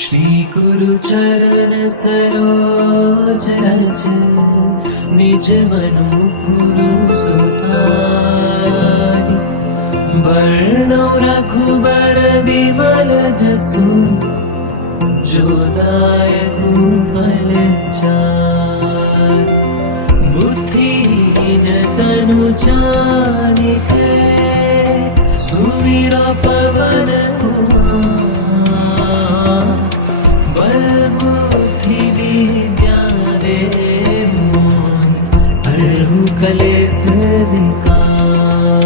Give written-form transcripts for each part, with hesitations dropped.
श्री गुरु चरण सरोज रज निज मनु गुरु सुधारि वर्णो रघुबर बिमल जसु जो दायकु फल चारि बुद्धिहीन तनु जानिके सुमिरा पवन कुमार बल बुद्धि विद्या देहु मोहि हरहु कलेस विकार।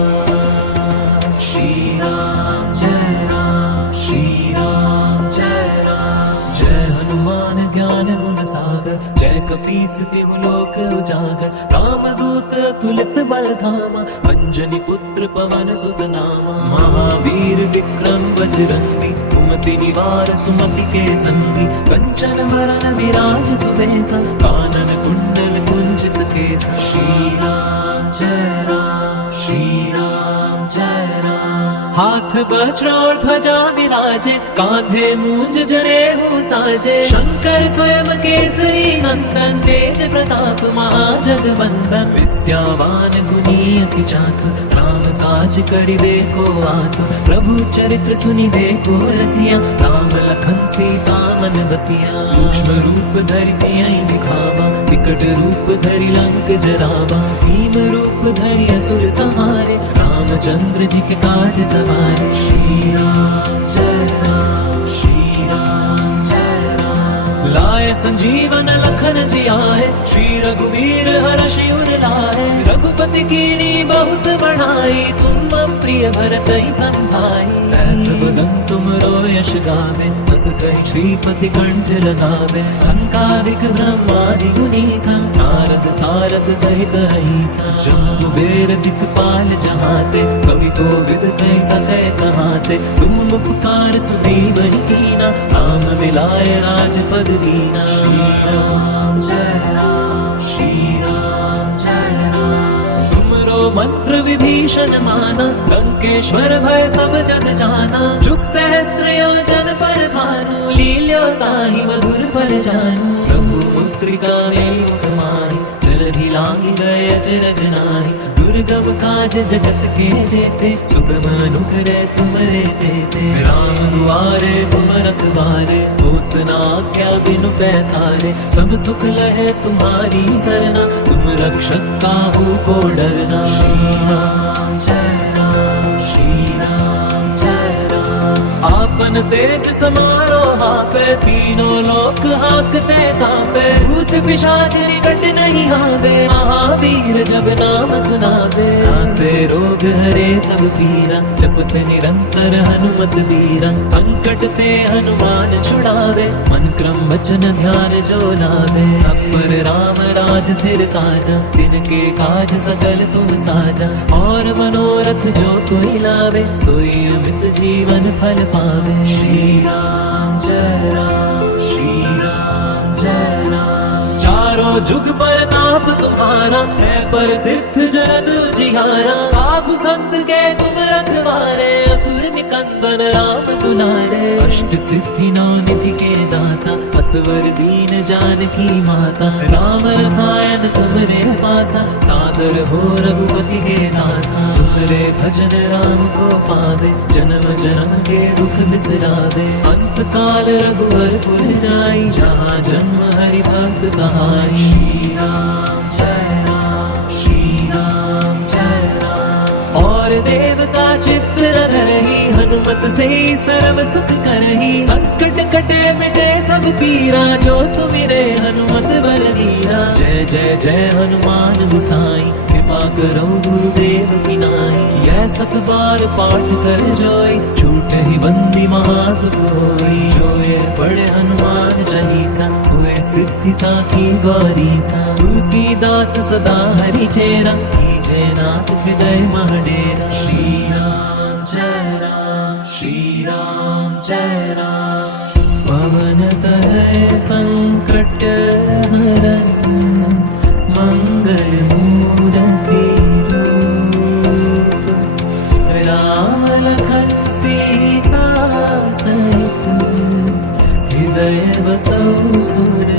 श्री राम जय राम श्री राम जय राम। जय हनुमान ज्ञान गुण सागर जय कपीस तिहु लोक उजागर रामदूत अतुलित बल धामा अंजनी पुत्र पवन सुत नामा। महावीर विक्रम बजरंगी कुमति निवार सुमति के संगी कंचन वरण विराज सुबेसा कानन कुंडल कुंजित केसा। श्री राम जय राम श्री राम जय राम। हाथ वज्र और ध्वजा विराजे कांधे मूंज जनेऊ साजे शंकर स्वयं केसरी नंदन तेज प्रताप महाजगवंदन विद्यावान गुणी अति चातुर राम काज करिबे को आतुर प्रभु चरित्र सुनिबे को रसिया राम लखन सीता मन बसिया। सूक्ष्म रूप धरि सियहि दिखावा विकट रूप धरि लंक जरावा भीम रूप धरि असुर संहारे रामचंद्र जी के काज सवारे। श्री राम जय राम श्री राम जय राम। लाए संजीवन लखन जियाए श्री रघुवीर हर्ष उर लाए रघुपति कीनी बहुत बढ़ाई तुम प्रिय भरतहि संभाई। सहस बदन तुमरो यश गावे बस कहि श्रीपति कंठ लगावे संकारिक ब्रह्मादि मुनीसा नारद सारद सहित अहिसा। जब कुबेर दिक्पाल जहाते कवि कोविद कहि सकै कहाते तुम उपकार सुग्रीवहि कीना राम मिलाए राजपद दीना। श्री राम जय राम श्री राम जय राम। तुमरो मंत्र विभीषण माना लंकेश्वर भय सब जग जाना जुग सहस्त्र योजन पर भानु लील्यो ताहि मधुर फल जानू। प्रभु मुद्रिका मुख माहि जलधि लांघि गए अचरज नाहि दुर्गम काज जगत के जेते सुगम अनुग्रह तुमरे तेते। राम दुआरे तुम रखवारे होत न आज्ञा बिनु पैसारे सब सुख लहे तुम्हारी सरना तुम रक्षक काहू को डरना। श्री राम जय राम श्री राम जय राम। आपन तेज समारो हापे तीनों लोक हाकते कांपे भूत पिशाच निकट नहीं आवे महावीर जब नाम सुनावे। नासे रोग हरे सब पीरा जपत निरंतर हनुमत वीरा संकट ते हनुमान छुड़ावे मन क्रम वचन ध्यान जो लावे। सब पर राम राज सिर ताजा तिनके काज सकल तुम साजा और मनोरथ जो कोई लावे सोई अमित जीवन फल पावे। श्री राम जय राम श्री राम जय राम। चारों जुग परताप तुम्हारा है पर सिद्ध जग जिहारा साधु संत के तुम रखवारे असुर निकंदन राम दुलारे। अष्ट सिद्धि नौ निधि के दाता असवर दीन जानकी माता राम रसायन तुमरे पासा सादर हो रघुपति के दासा। तुमरे भजन राम को पावे जन्म जन्म के दुख बिसरावे अंत काल रघुवर पुर जाई जहाँ जन्म हरि भक्त कहाई। श्री राम जय राम श्री राम जय राम। और देवता चित्त न धरहि हनुमत से सर्व सुख करहि संकट कटे मिटे सब पीरा जो सुमिरे हनुमत बल वीरा। जय जय जय हनुमान गुसाई कृपा करो गुरुदेव की नाई यह सत बार पाठ कर जोई छूटे ही बंदी महासुख होई। जो ये पढ़े हनुमान चालीसा हुए सिद्धि साखी गौरीसा। तुलसीदास सदा हरि चेरा कीजे नाथ हृदय महडेरा। श्री राम जय राम श्री राम जय राम। पवन तनय संकट हरन मंगल मूर्ति रूप राम लखन सीता सहित हृदय बसौ सुर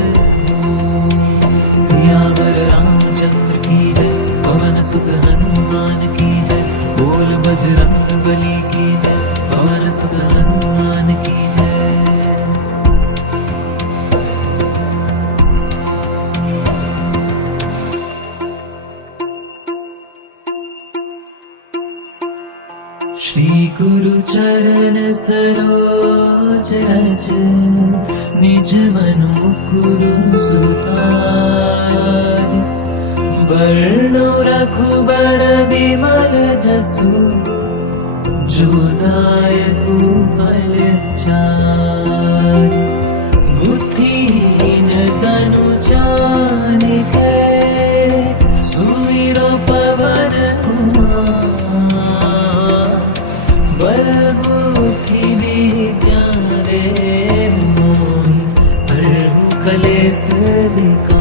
सियावर रामचंद्र की जय, पवन सुत हनुमान की जय, बोल बजरंग बली की जय, पवन सुत हनुमान की जय। श्री गुरु चरण सरोज रज, निज मन मुकुर सुधार। बरनु रघुबर बिमल जसु, जो दायकु फल चार। बुद्धिहीन तनु जानिके, सुमिरो पवन कुमार। बल बुद्धि विद्या देहु मोहि, हरहु कलेस विकार।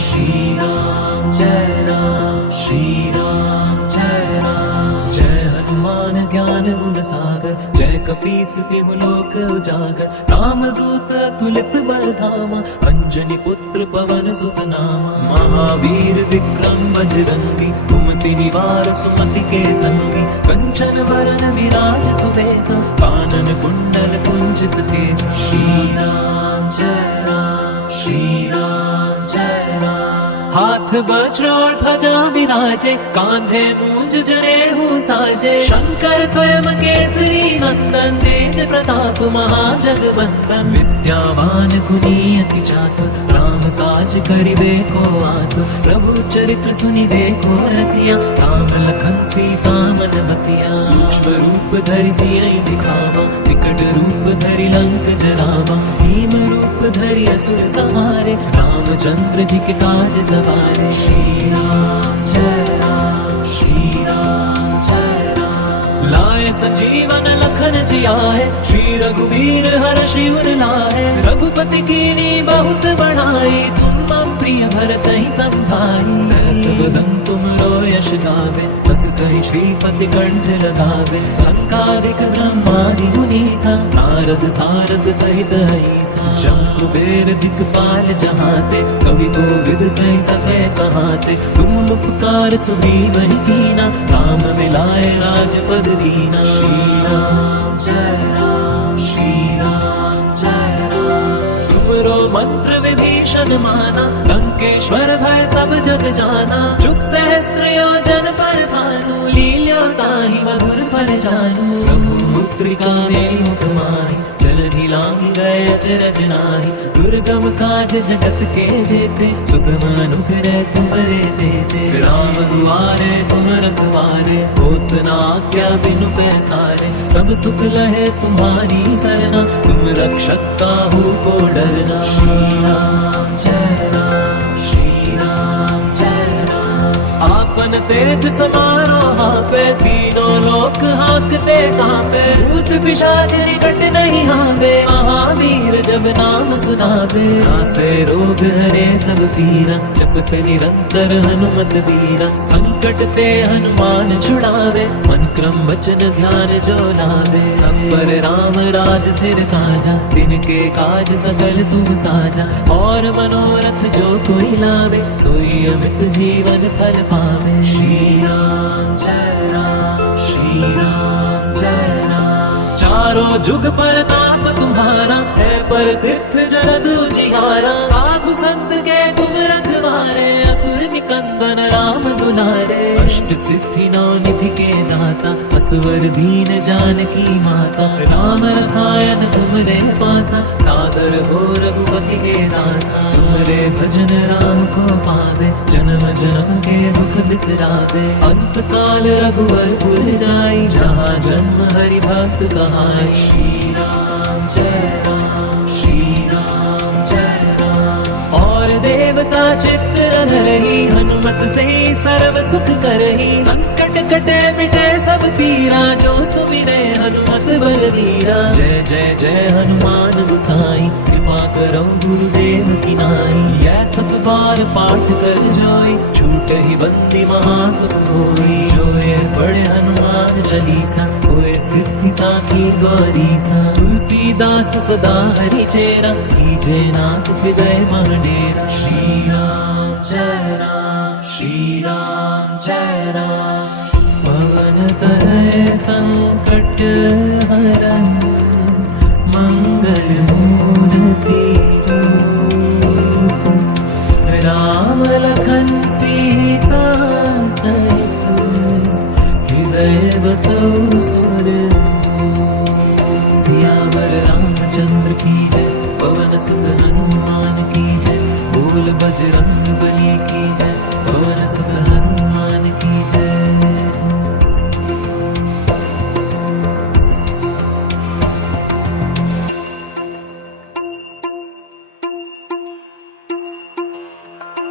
श्री राम जय राम, श्री राम जय राम। जय हनुमान ज्ञान गुण सागर, जय कपीस तिहु लोक उजागर। रामदूत अतुलित बल धामा, अंजनी पुत्र पवन सुत नामा। महावीर विक्रम बजरंगी, कुमति निवार सुमति के संगी। कंचन वरन विराज सुबेसा, कानन कुंडल कुंजित केसा। श्री राम जय राम, श्री राम जय राम। हाथ वज्र और ध्वजा विराजे, कांधे मूंज जनेऊ साजे। शंकर स्वयं केसरी नंदन, तेज प्रताप महाजगवंदन। विद्यावान गुणी अति चातुर, राम काज करिबे को आतुर। प्रभु चरित्र सुनिबे को रसिया, राम लखन सीता मन बसिया। सूक्ष्म रूप धरि सियहि दिखावा, विकट रूप धरि लंक जरावा। भीम रूप धरि असुर संहारे, रामचंद्र जी के काज सवारे। श्री राम जय राम, श्री राम जय राम। लाए संजीवन लखन जियाए, श्री रघुवीर हर्षि उर लाए। रघुपति कीनी बहुत बढ़ाई, तुम मम प्रिय भरतहि संभाई। सहस बदन तुमरो यश गावे, बस कहि श्रीपति कंठ लगावे। संकादिक ब्रह्मादि मुनीसा, नारद सारद सहित अहिसा। जम कुबेर दिक्पाल जहाते, कवि कोविद कहि सके कहाते। तुम उपकार सुग्रीवहि कीना, राम मिलाए राजपद दीना। श्री राम जय राम, श्री राम जय राम। तुमरो मंत्र विभीषण माना, लंकेश्वर भय सब जग जाना। जुग सहस्त्र योजन पर भानु, लील्यो ताहि मधुर फल जानू। प्रभु मुद्रिका मुख माहि, जलधि लांघि गए अचरज नाहि। दुर्गम काज जगत के जेते, सुगम अनुग्रह तुम्हारे देते। राम दुआरे तुम रखवारे, होत न आज्ञा बिनु पैसारे। सब सुख लहे तुम्हारी सरना, तुम रक्षक काहू को डरना। श्री राम जय राम, श्री राम जय राम। आपन तेज समारो हापे, तीनों लोक हाकते कांपे। भूत पिशाच निकट नहीं आवे, महावीर जब नाम सुनावे। नासे रोग हरे सब पीरा, जपत निरंतर हनुमत वीरा। संकट ते हनुमान छुड़ावे, मन क्रम वचन ध्यान जो लावे। सब पर राम राज सिर ताजा, तिनके काज सकल तुम साजा। और मनोरथ जो कोई लावे, सोई अमित जीवन फल पावे। श्री राम जय राम, श्री राम जय राम। चारों जुग परताप तुम्हारा, है प्रसिद्ध जगत उजियारा। साधु संत के तुम रखवारे, असुर निकंदन राम दुलारे। अष्ट सिद्धि नौ निधि के दाता, असवर दीन जानकी माता। राम रसायन तुमरे पासा, सादर हो रघुपति के दासा। तुमरे भजन राम को पावे, जन्म जन्म के दुख बिसरावे। अंत काल रघुवर पुर जाई, जहाँ जन्म हरि भक्त कहाई। श्री राम जय राम, श्री राम जय राम। और देवता चित्त रही, हनुमत से सर्व सुख करही। संकट कटे मिटे सब पीरा, जो सुमिरे हनुमत बलवीरा। जय जय जय हनुमान गोसाई, कृपा करो गुरुदेव की नाई। यह सब बार पाठ कर जोई, छूट ही बंदी महासुख होई। जो ये पढ़े हनुमान चालीसा होए सिद्धि साखी गौरीसा तुलसीदास सदा हरि चेरा कीजे नाथ हृदय महडेरा श्री राम जय राम श्री राम जय राम पवन तनय संकट हरन मंगल मूर्ति रूप राम लखन सीता सहित हृदय बसौ सुर सियावर रामचंद्र की जय पवन सुत हनुमान की जय बोल बजरंग बली की जय पवन सुत हनुमान की जय।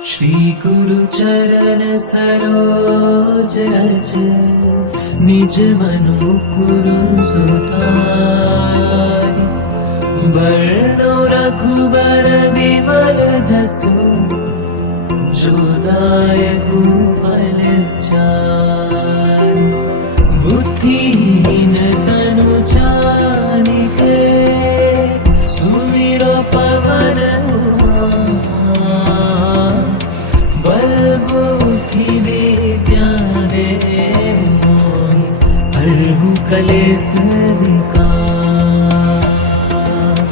श्री गुरु चरण सरोज रज निज मनु मुकुरु सुधारि बरनो रघुबर बिमल जसु जो दायकु फल चारि बुद्धिहीन तनु जानिके सुमिरो पवन बुद्धि विद्या दे मोहि हरहु कलेस विकार।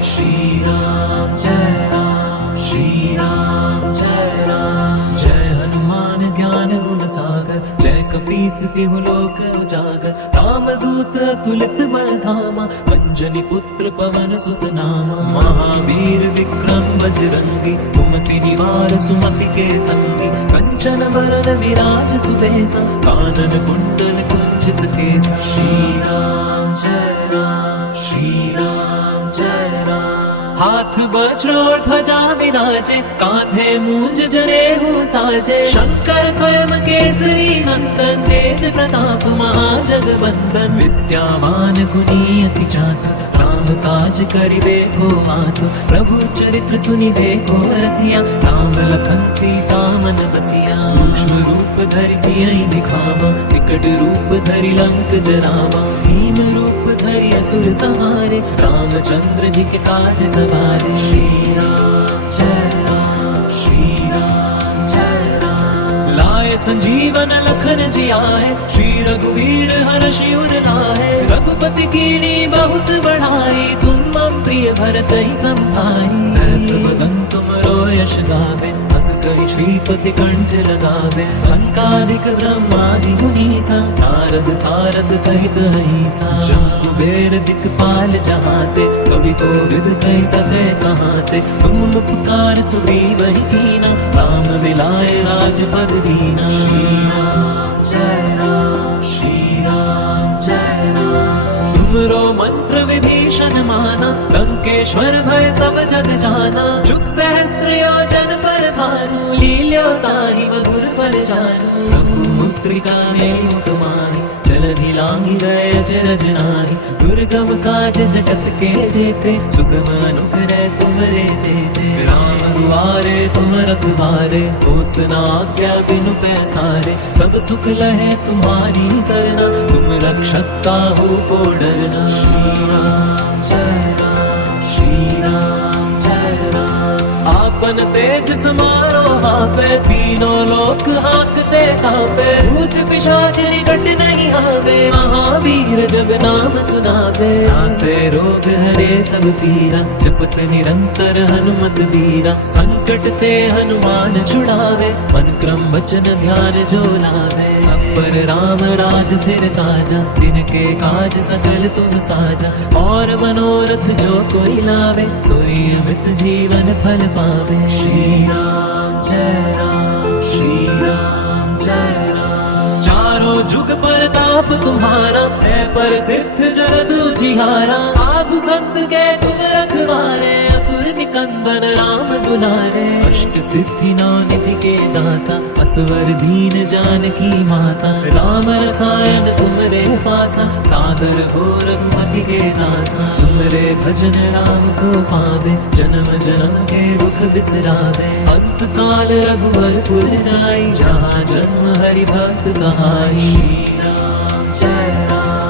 श्री राम जय राम श्री राम जय राम जय हनुमान ज्ञान गुण सागर जय कपीस तिहु लोक उजागर रामदूत अतुलित बल धामा अंजनी पुत्र पवन सुत नामा महावीर विक्रम बजरंगी कुमति निवार सुमति के संगी कंचन वरन विराज सुबेसा कानन कुंडल कुंचित केसा श्री राम जय राम श्री राम जय राम हाथ वज्र और ध्वजा विराजे कांधे मूंज जनेऊ साजे शंकर स्वयं केसरी नंदन तेज प्रताप महाजगवंदन विद्यावान गुणी अति चातुर राम काज करिबे को आतुर प्रभु चरित्र सुनिबे को रसिया राम लखन सीता मन बसिया सूक्ष्म रूप धरि सियहि दिखावा विकट रूप धरि लंक जरावा भीम रूप धरि असुर संहारे रामचंद्र जी के काज सवारे श्री राम जय राम श्री राम जय राम लाए संजीवन लखन जी आए श्री रघुवीर हर्षि उर लाए रघुपति कीनी बहुत बढ़ाई तुम मम प्रिय भरत ही संभाई सहस बदन तुम रो यश गावे हस कहि श्रीपति कंठ लगावे संकादिक ब्रह्मादि मुनीसा नारद सारद सहित अहिसा जम कुबेर दिक्पाल जहाते कवि कोविद कहि सके कहाते तुम उपकार सुग्रीव ही कीना राम मिलाए राजपद दीना श्री राम जय राम श्री राम जय राम तुमरो मंत्र विभीषण माना लंकेश्वर भय सब जग जाना जुग सहस्त्र योजन पर भानु लील्यो ताहि मधुर फल जानू प्रभु मुद्रिका में मुख माहि जलधि लांघि गए अचरज नाहि दुर्गम काज जगत के जेते सुगम अनुग्रह तुमरे देते राम दुआरे तुम रखवारे होत न आज्ञा बिनु पैसारे सब सुख लहे तुम्हारी सरना तुम रक्षक काहू को डरना श्री राम जय राम श्री राम जय राम आपन तेज समारो आपे तीनों लोक हाकते कापे भूत पिशाच निकट नहीं आवे महावीर जब नाम सुनावे नासे रोग हरे सब पीरा जपत निरंतर हनुमत वीरा संकट ते हनुमान छुड़ावे मन क्रम वचन ध्यान जो लावे सब पर राम राज सिर ताजा तिनके काज सकल तुम साजा और मनोरथ जो कोई लावे सोई अमित जीवन फल पावे श्री राम जय राम श्री राम जय राम चारों जुग परताप तुम्हारा है प्रसिद्ध जगत जिहारा साधु संत के तुम रखवारे असुर निकंदन राम दुलारे अष्ट सिद्धि नौ निधि के दाता असवर दीन जानकी माता राम रसायन तुमरे पासा सादर हो रघुपति के दासा तुमरे भजन राम को पावे जन्म जन्म के दुख बिसरावे अंत काल रघुवर पुर जाई जहाँ जन्म हरि भक्त कहाई श्री राम जय राम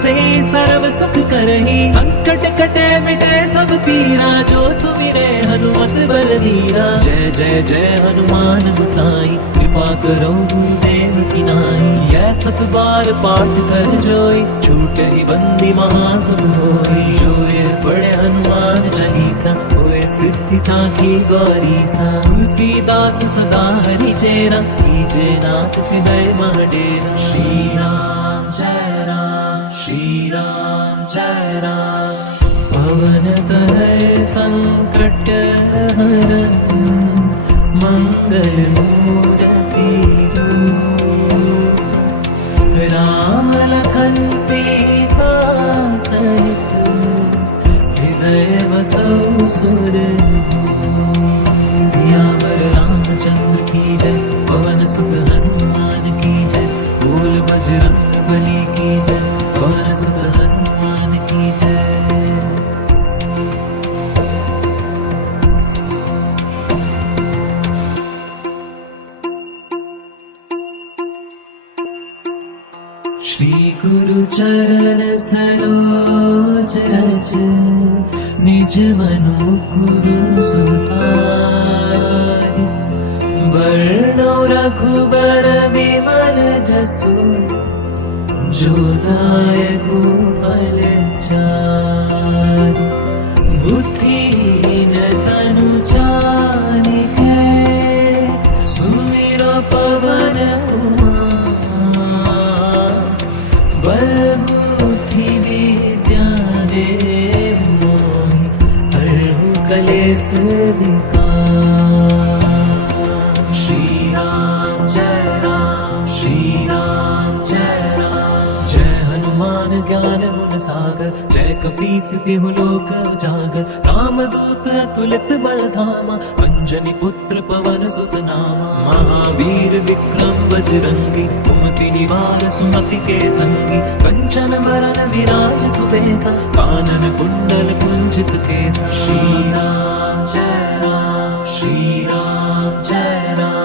से सर्व सुख करही, संकट कटे मिटे सब पीरा, जो सुमिरे हनुमत बलवीरा। जय जय जय हनुमान गोसाई, कृपा करो गुरुदेव की नाई। यह 7 बार पाठ कर जोई, छूटे ही बंदी महासुख होई। जो ये पढ़े हनुमान चालीसा, होए सिद्धि साखी गौरीसा। तुलसीदास सदा हरि चेरा, कीजे नाथ हृदय मह डेरा। श्री राम जय राम, श्री राम जय राम। पवन तनय संकट हरन, मंगल मूर्ति रूप। राम लखन सीता सहित, हृदय बसौ सुरभूप। सियावर रामचंद्र की जय, पवन सुत हनुमान की जय। बोल बजरंग बली की जय, पवन सुत हनुमान की जय। श्री गुरु चरण सरोज रज, निज मनु गुरु सुधारि। वर्णो रघुबर विमल जसु, जो दायक फल चारि। बुद्धिहीन तनु जानिके, सुमिरो पवन कुमार। बल बुद्धि विद्या देहु मोहि, हरहु कलेश विकार। श्री राम जय राम, श्री राम जय राम। जय हनुमान ज्ञान गुण सागर, जय कपीस तिहु लोक उजागर। रामदूत अतुलित बल धामा, अंजनी पुत्र पवन सुत नामा। महावीर विक्रम बजरंगी, कुमति निवार सुमति के संगी। कंचन बरन विराज सुबेसा, कानन कुंडल कुंचित केसा। श्री राम जय राम, श्री राम जय राम।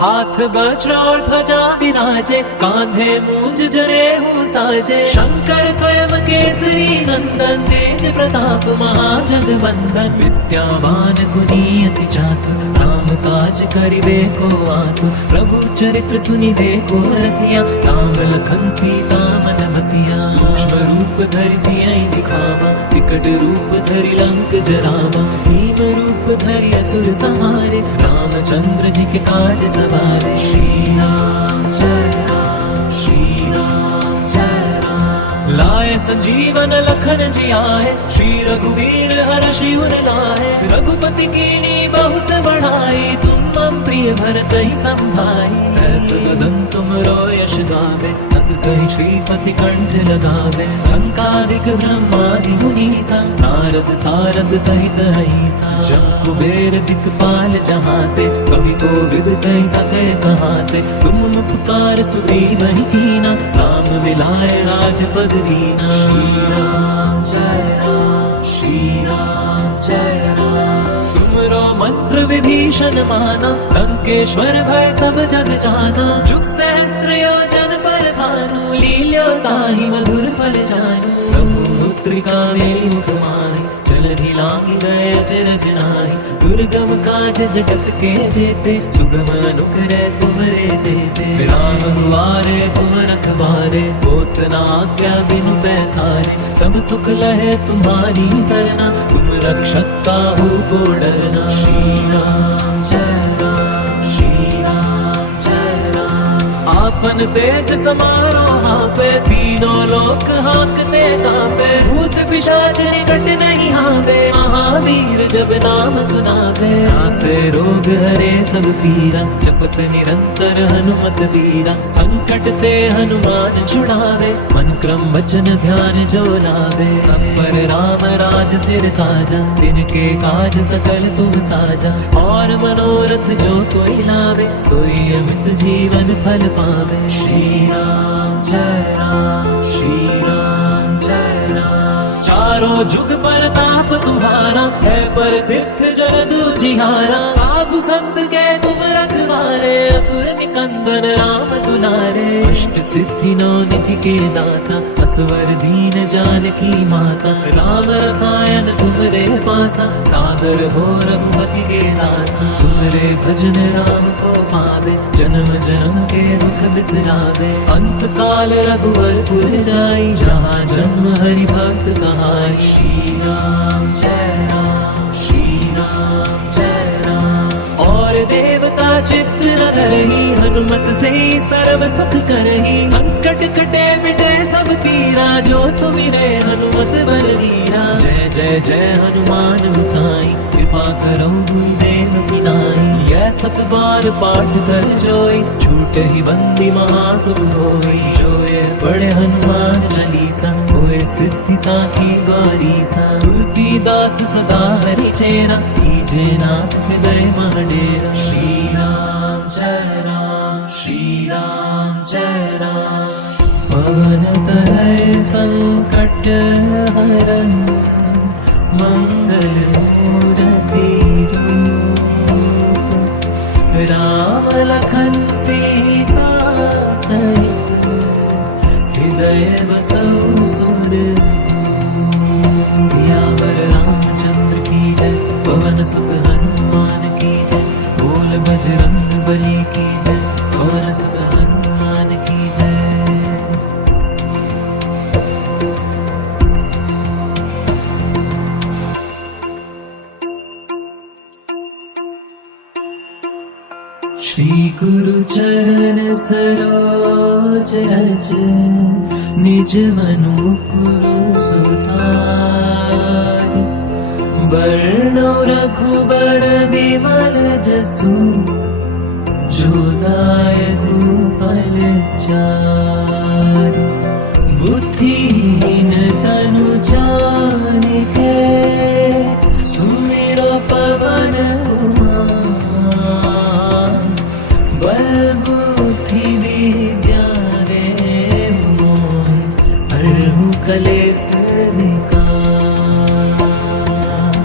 हाथ वज्र और ध्वजा विराजे, कांधे मूंज जनेऊ साजे। शंकर स्वयं केसरी नंदन, तेज प्रताप महाजगवंदन। विद्यावान गुणी अति चातुर, राम काज करिबे को आतुर। प्रभु चरित्र सुनिबे को रसिया, राम लखन सीता मन बसिया। सूक्ष्म रूप धरि सियहि दिखावा, विकट रूप धरि लंक जरावा। भीम रूप धरि असुर संहारे, रामचंद्र जी के काज सवारे। श्री राम जय राम, श्री राम जय राम। लाए संजीवन लखन जियाए, श्री रघुवीर हर्षि उर लाए। रघुपति कीनी बहुत बढ़ाई, तुम मम प्रिय भरत ही संभाई। सहस बदन तुमरो यश गावे, हस कहि श्रीपति कंठ लगावे। संकादिक ब्रह्मादि मुनीसा, नारद सारद सहित अहिसा। जब कुबेर दिक्पाल जहाते, कवि कोविद कहि सके कहाते। तुम उपकार सुग्रीवहि कीना, राम मिलाए राजपद दीना। श्री राम जय राम, श्री राम जय राम। तुमरो मंत्र विभीषण माना, लंकेश्वर भय सब जग जाना। जुग सहस्त्र योजन पर भानु, लील्यो ताहि मधुर फल जानू। प्रभु मुद्रिका मेलि मुख माहि, जलधि लांघि गए अचरज नाहि। दुर्गम काज जगत के जेते, सुगम अनुग्रह तुमरे तेते। राम दुआरे तुम रखवारे, होत न आज्ञा बिनु पैसारे। सब सुख लहे तुम्हारी सरना, तुम रक्षक काहू को डरना। श्री राम जय राम, श्री राम जय राम। आपन तेज समारो हापे, तीनों लोक हाकते कापे। भूत पिशाच निकट नहीं आवे, महावीर जब नाम सुनावे। नासे रोग हरे सब पीरा, जपत निरंतर हनुमत वीरा। संकट ते हनुमान छुड़ावे, मन क्रम वचन ध्यान जो लावे। सब पर राम राज सिर ताजा, तिनके काज सकल तुम साजा। और मनोरथ जो कोई लावे, सोई अमित जीवन फल पावे। श्री राम जय राम, श्री राम जय राम। चारों जुग परताप तुम्हारा है, पर सिद्ध जगदु जिहारा। साधु संत के तुम रखवारे, असुर निकंदन राम दुलारे। अष्ट सिद्धि नौ निधि के दाता, असवर दीन जानकी माता। राम रसायन तुमरे पासा, सादर हो रघुपति के दासा। तुमरे भजन राम को पावे, जन्म जन्म के दुख बिसरावे। अंत काल रघुवरपुर जाई, जहाँ जन्म हरि भक्त कहाई। श्री राम जय राम, श्री राम जय राम। और देवता चित्त न धरहि, हनुमत से सर्व सुख करहि। संकट कटे मिटे सब पीरा, जो सुमिरे हनुमत बलवीरा। जय जय जय हनुमान गोसाई, कृपा करो गुरुदेव की नाई। यह सत बार पाठ कर जोई, छूट ही बंदी महासुख होई। जो ये पढ़े हनुमान चालीसा, होए सिद्धि साखी गौरीसा। तुलसीदास सदा हरि चेरा, कीजे नाथ हृदय मह डेरा। श्री राम जय राम, श्री राम जय राम। पवन तनय संकट हरन, मंगल मूर्ति रूप। राम लखन सीता सहित, हृदय बसौ सुरभूप। सियावर रामचंद्र की जय, पवन सुत हनुमान की जय। बोल बजरंग बली की जय, पवन सुत हनुमान की जय। श्री गुरु चरण सरोज रज, निज मनु मुकुरु सुधारि। बरनौ रघुबर बिमल जसु, जो दायकु फल चारि। बुद्धिहीन तनु जानिके, सुमिरो पवन कुमार। बल बुद्धि विद्या देहु मोहि, हरहु कलेस विकार।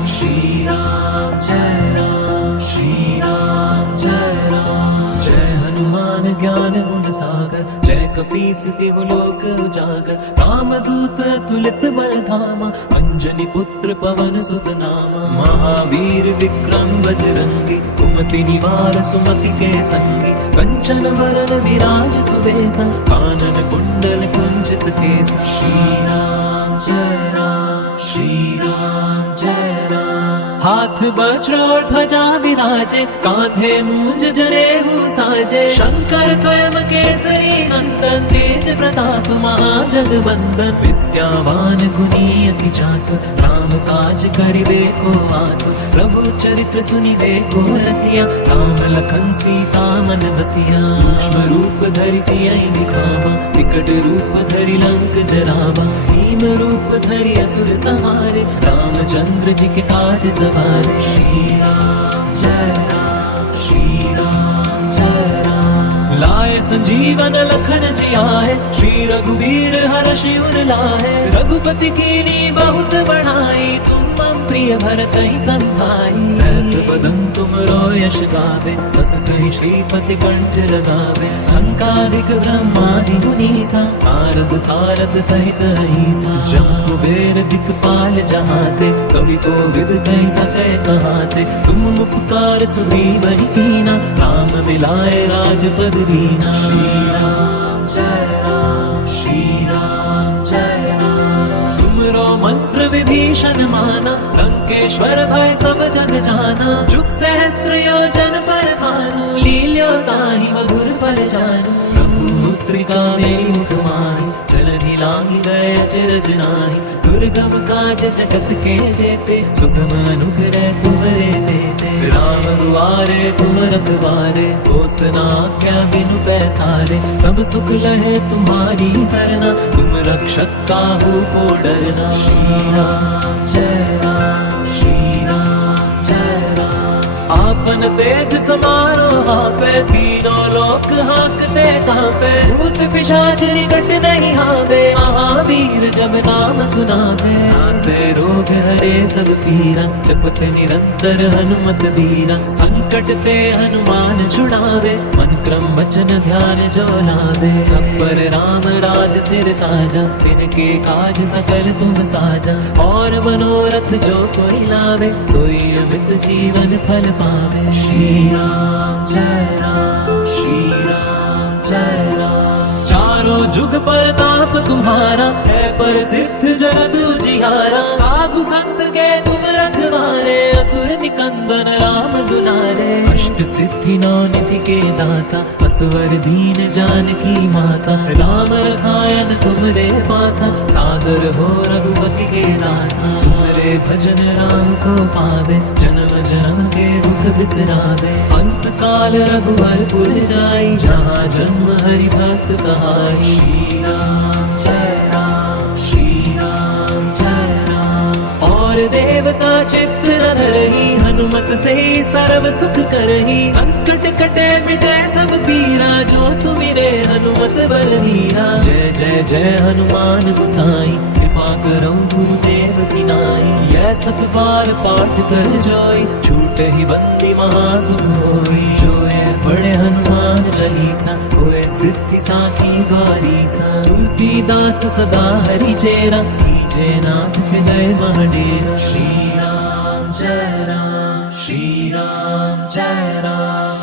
श्री राम जय राम, श्री राम जय राम। जय हनुमान ज्ञान गुण सागर, जय कपीस तिहु लोक उजागर। रामदूत अतुलित बल धामा, अंजनी पुत्र पवन सुत नामा। महावीर विक्रम बजरंगी, कुमति निवार सुमति के संगी। कंचन वरन विराज सुबेसा, कानन कुंडल कुंचित केसा। श्री राम जय राम, श्री राम जय राम। हाथ वज्र और ध्वजा विराजे, कांधे मूंज जनेऊ साजे। शंकर स्वयं केसरी नंदन, तेज प्रताप महाजगवंदन। विद्यावान गुणी अति चातुर, राम काज करिबे को आतुर। प्रभु चरित्र सुनिबे को रसिया, राम लखन सीता मन बसिया। सूक्ष्म रूप धरि सियहि दिखावा, विकट रूप धरि लंक जरावा। भीम रूप धरि असुर संहारे, रामचंद्र जी के काज सवारे। श्री राम जय राम, श्री राम जय राम। लाए संजीवन लखन जियाए, श्री रघुवीर हर्षि उर लाए। रघुपति कीनी बहुत बढ़ाई, तुम मम प्रिय भरत ही संभाई। सहस बदन तुमरो यश गावे, बस कहि श्रीपति कंठ लगावे। संकादिक ब्रह्मादि मुनीसा, नारद सारद सहित अहिसा। जम कुबेर दिक्पाल जहाते, कवि कोविद कहि सकै कहाते। तुम उपकार सुग्रीवहि कीना, राम मिलाए राजपद दीना। श्री राम जय राम, श्री राम जय राम। तुमरो मंत्र विभीषण माना, लंकेश्वर भय सब जग जाना। जुग सहस्त्र योजन पर भानु, लील्यो दाहि मधुर फल जानू। प्रभु मुद्रिका मेरी मुख माहि, जलधि लांघि गए अचरज नाहि। दुर्गम काज जगत के जेते, सुगम अनुग्रह तुमरे तेते। राम दुआरे तुम रखवारे, होत न आज्ञा बिनु पैसारे। सब सुख लहे तुम्हारी सरना, तुम रक्षक काहू को डरना। श्री राम जय राम, श्री राम जय राम। आप आपन तेज समारो आपे, तीनों लोक हाकते कांपे, भूत पिशाच निकट नहीं आवे, महावीर जब नाम सुनावे। नासे रोग हरे सब पीरा, जपते निरंतर हनुमत वीरा, संकट ते हनुमान छुड़ावे, मन क्रम वचन ध्यान जो लावे। सब पर राम राज सिर ताजा, तिनके काज सकल तुम साजा, और मनोरथ जो कोई लावे, सोई अमित जीवन फल पावे। श्री राम जय राम, श्री राम जय राम। चारों जुग परताप तुम्हारा, है प्रसिद्ध जगत उजियारा, साधु संत के तुम रखवारे, असुर निकंदन राम दुलारे। अष्ट सिद्धि नौ निधि के दाता, असवर दीन जानकी माता, राम रसायन तुमरे पासा, सादर हो रघुपति के दासा। तुमरे भजन राम को पावे, जन्म जन्म के दुख बिसरावे, अंत काल रघुवर पुर जाई, जहाँ जन्म हरि भक्त कहाई। श्री राम जय राम, श्री राम जय राम। और देवता चित्त न धरही, हनुमत से सर्व सुख करही, संकट कटे मिटे सब पीरा, जो सुमिरे हनुमत बलवीरा। जय जय जय हनुमान गोसाई, कृपा करो गुरुदेव की नाई। यह सत बार पाठ कर जोई, छूटे ही बंदी महासुख होई। जो है पढ़े हनुमान चालीसा, होए सिद्धि साखी गौरीसा। तुलसीदास सदा हरि चेरा, कीजे नाथ हृदय महडेरा। श्री राम जय राम, श्री राम जय राम।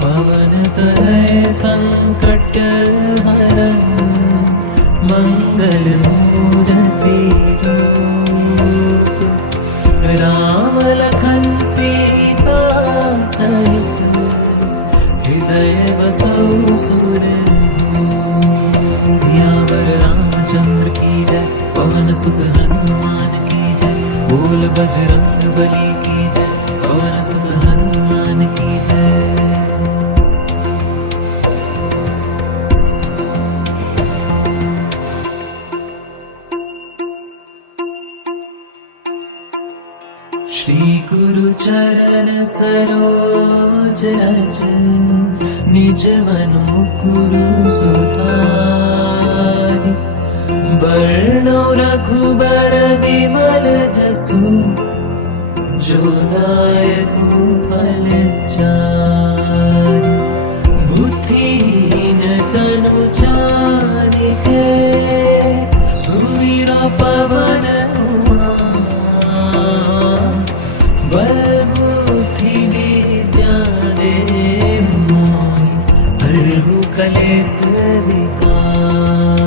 पवन तनय संकट हरन, मंगल मूर्ति रूप, राम लखन सीता सहित, हृदय बसौ सुरभूप। सियावर रामचंद्र की जय, पवन सुत हनुमान की जय, बोल बजरंग बली की जय, पवन सुत हनुमान की जय। श्री गुरु चरण सरोज रज, निज मनु मुकुरु सुधारि। बरनौ रघुबर विमल जसु, जो दायक फल चारि। बुद्धिहीन तनु जानिके, सुमिरा पवन बल बुद्धि विद्या देहु मोहि, हरहु कलेस विकार।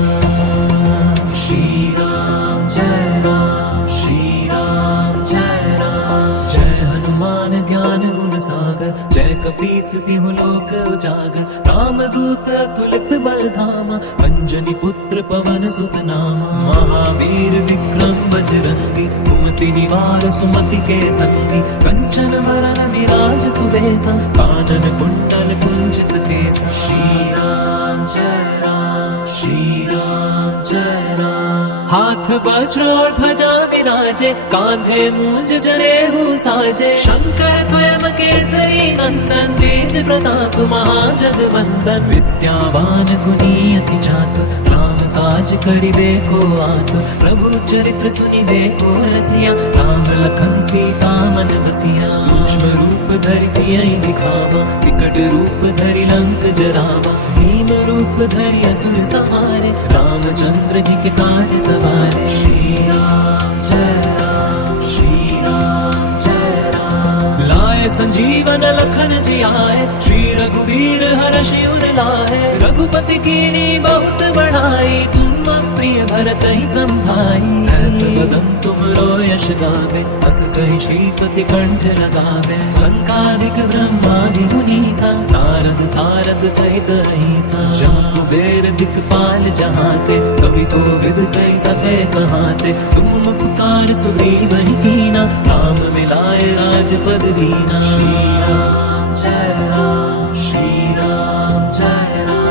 श्री राम जय राम, श्री राम जय राम। जय हनुमान ज्ञान गुण सागर, जय कपीस तिहु लोक उजागर। रामदूत अतुलित बल धामा, अंजनी पुत्र पवन सुत नामा। महावीर विक्रम बजरंगी, कुमति निवार सुमति के संगी। कंचन बरन विराज सुबेसा, कानन कुंडल कुंचित केसा। श्री राम जय राम, श्री राम जय राम। हाथ वज्र और ध्वजा विराजे, कांधे मूंज जनेऊ साजे। शंकर स्वयं केसरी नंदन, तेज प्रताप महाजगवंदन। विद्यावान गुणी अति चातुर, राम काज करिबे को आतुर। प्रभु चरित्र सुनिबे को रसिया, राम लखन सीता मन बसिया। सूक्ष्म रूप धरि सियहि दिखावा, विकट रूप धरि लंक जरावा। भीम रूप धरि असुर सहारे, रामचंद्र जी के काज सवारे। श्री राम जय राम, श्री राम जय राम। लाए संजीवन लखन जियाए, श्री रघुवीर हर्षि उर लाए। रघुपति कीनी बहुत बढ़ाई, तुम प्रिय भरत ही संभाई। सहस बदन तुमरो यश गावे, अस कहि श्रीपति कंठ लगावे। संकादिक ब्रह्मादि मुनीसा, नारद सारद सहित अहिसा। जम कुबेर दिक्पाल जहाते, कवि कोविद कहि सके कहाते। तुम उपकार सुग्रीव ही कीना, राम मिलाए राजपद दीना। श्री राम जय राम, श्री राम जय राम।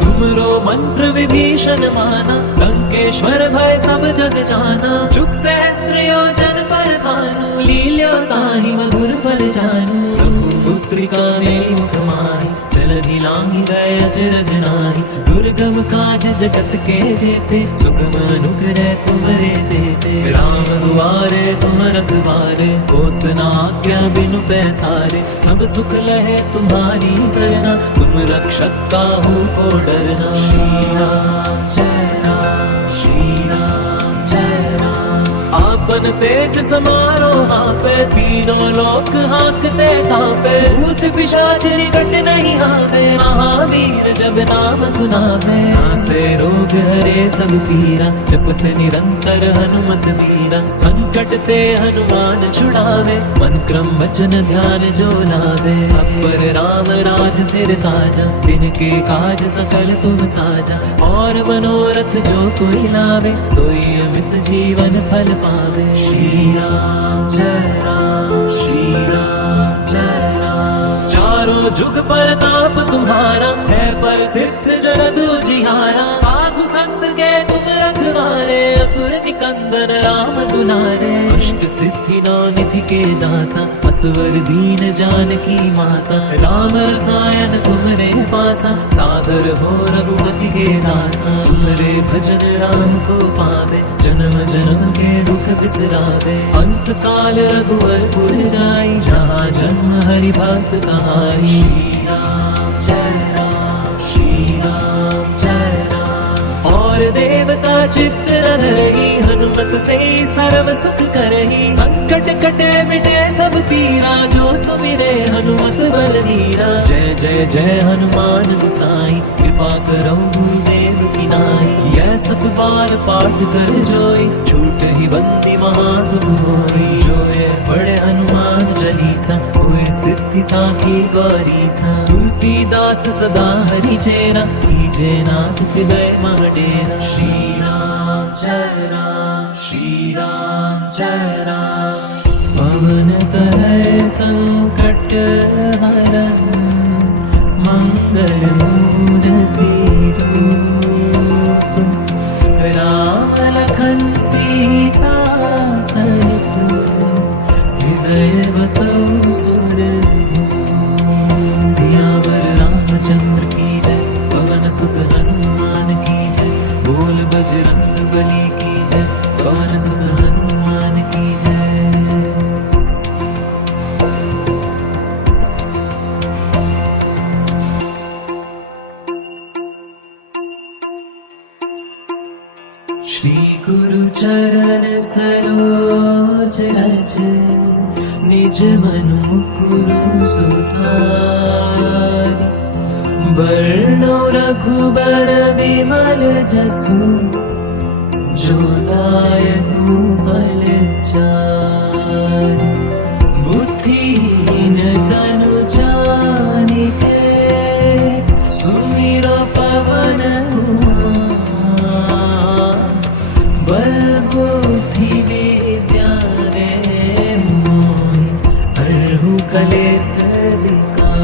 तुमरो मंत्र विभीषण माना, लंकेश्वर भय सब जग जाना। जुग सहस्त्र योजन पर भानु, लील्यो ताहि मधुर फल जानू। पुत्रिका में मुख माही, जलधि लांघि गए अचरज नाहि। दुर्गम काज जगत के जेते, सुगम अनुग्रह तुमरे देते। राम दुआरे तुम रखवारे, होत न आज्ञा बिनु पैसारे। सब सुख लहे तुम्हारी सरना, तुम रक्षक काहू को डरना। श्री राम जय राम, श्री राम जय राम। आपन तेज समारो आपे, तीनों लोक हांकते कांपे। भूत पिशाच निकट नहीं आवे, महावीर जब नाम सुनावे। नासे रोग हरे सब पीरा, जपत निरंतर हनुमत वीरा। संकट ते हनुमान छुड़ावे, मन क्रम वचन ध्यान जो लावे। सब पर राम राज सिर ताजा, तिनके काज सकल तुम साजा। और मनोरथ जो कोई लावे, सोई अमित जीवन फल पावे। श्री राम जय राम, श्री राम जय राम। चारों जुग परताप तुम्हारा, है पर सिद्ध जगत उजियारा। साधु संत के तुम रखवारे, असुर निकंदन राम दुलारे। अष्ट सिद्धि नौ निधि के दाता, असवर दीन जानकी माता। राम रसायन तुमरे पासा, सादर हो रघुपति के दासा। तुमरे भजन राम को पावे, जन्म जन्म के दुख बिसरावे। अंत काल रघुवर पुर जाई, जहाँ जन्म हरि भक्त कहाई। श्री राम जय राम, श्री राम जय राम। और देवता चित्त रही, हनुमत से सर्व सुख करही। संकट कटे मिटे सब पीरा, जो सुमिरे हनुमत बल वीरा। जय जय जय हनुमान गुसाई, कृपा करो गुरुदेव की नाई। यह सत बार पाठ कर जोई, छूट ही बंदी महासुख होई। जो ये बड़े हनुमान चालीसा, होए सिद्धि साखी गौरीसा। तुलसीदास सदा हरि चेरा, कीजे नाथ हृदय मह डेरा। श्री राम जय राम, श्री राम जय राम। पवन तनय संकट हरन, मंगल मूर्ति रूप। राम लखन सीता सहित, हृदय बसौ सुरभूप। सियावर रामचंद्र की जय, पवन सुत हनुमान की जय। बोल बजरंग बली की जय, पवन सुत हनुमान की जय। श्री गुरु चरण सरोज रज, निज मनु मुकुरु सुधारि। बरनो रघुबर विमल जसु, जो दायकु फल चारि। बुद्धिहीन तनु जानिके, सुमिरो पवन कुमार। बल बुद्धि विद्या देहु मोहि, हरहु कलेस विकार।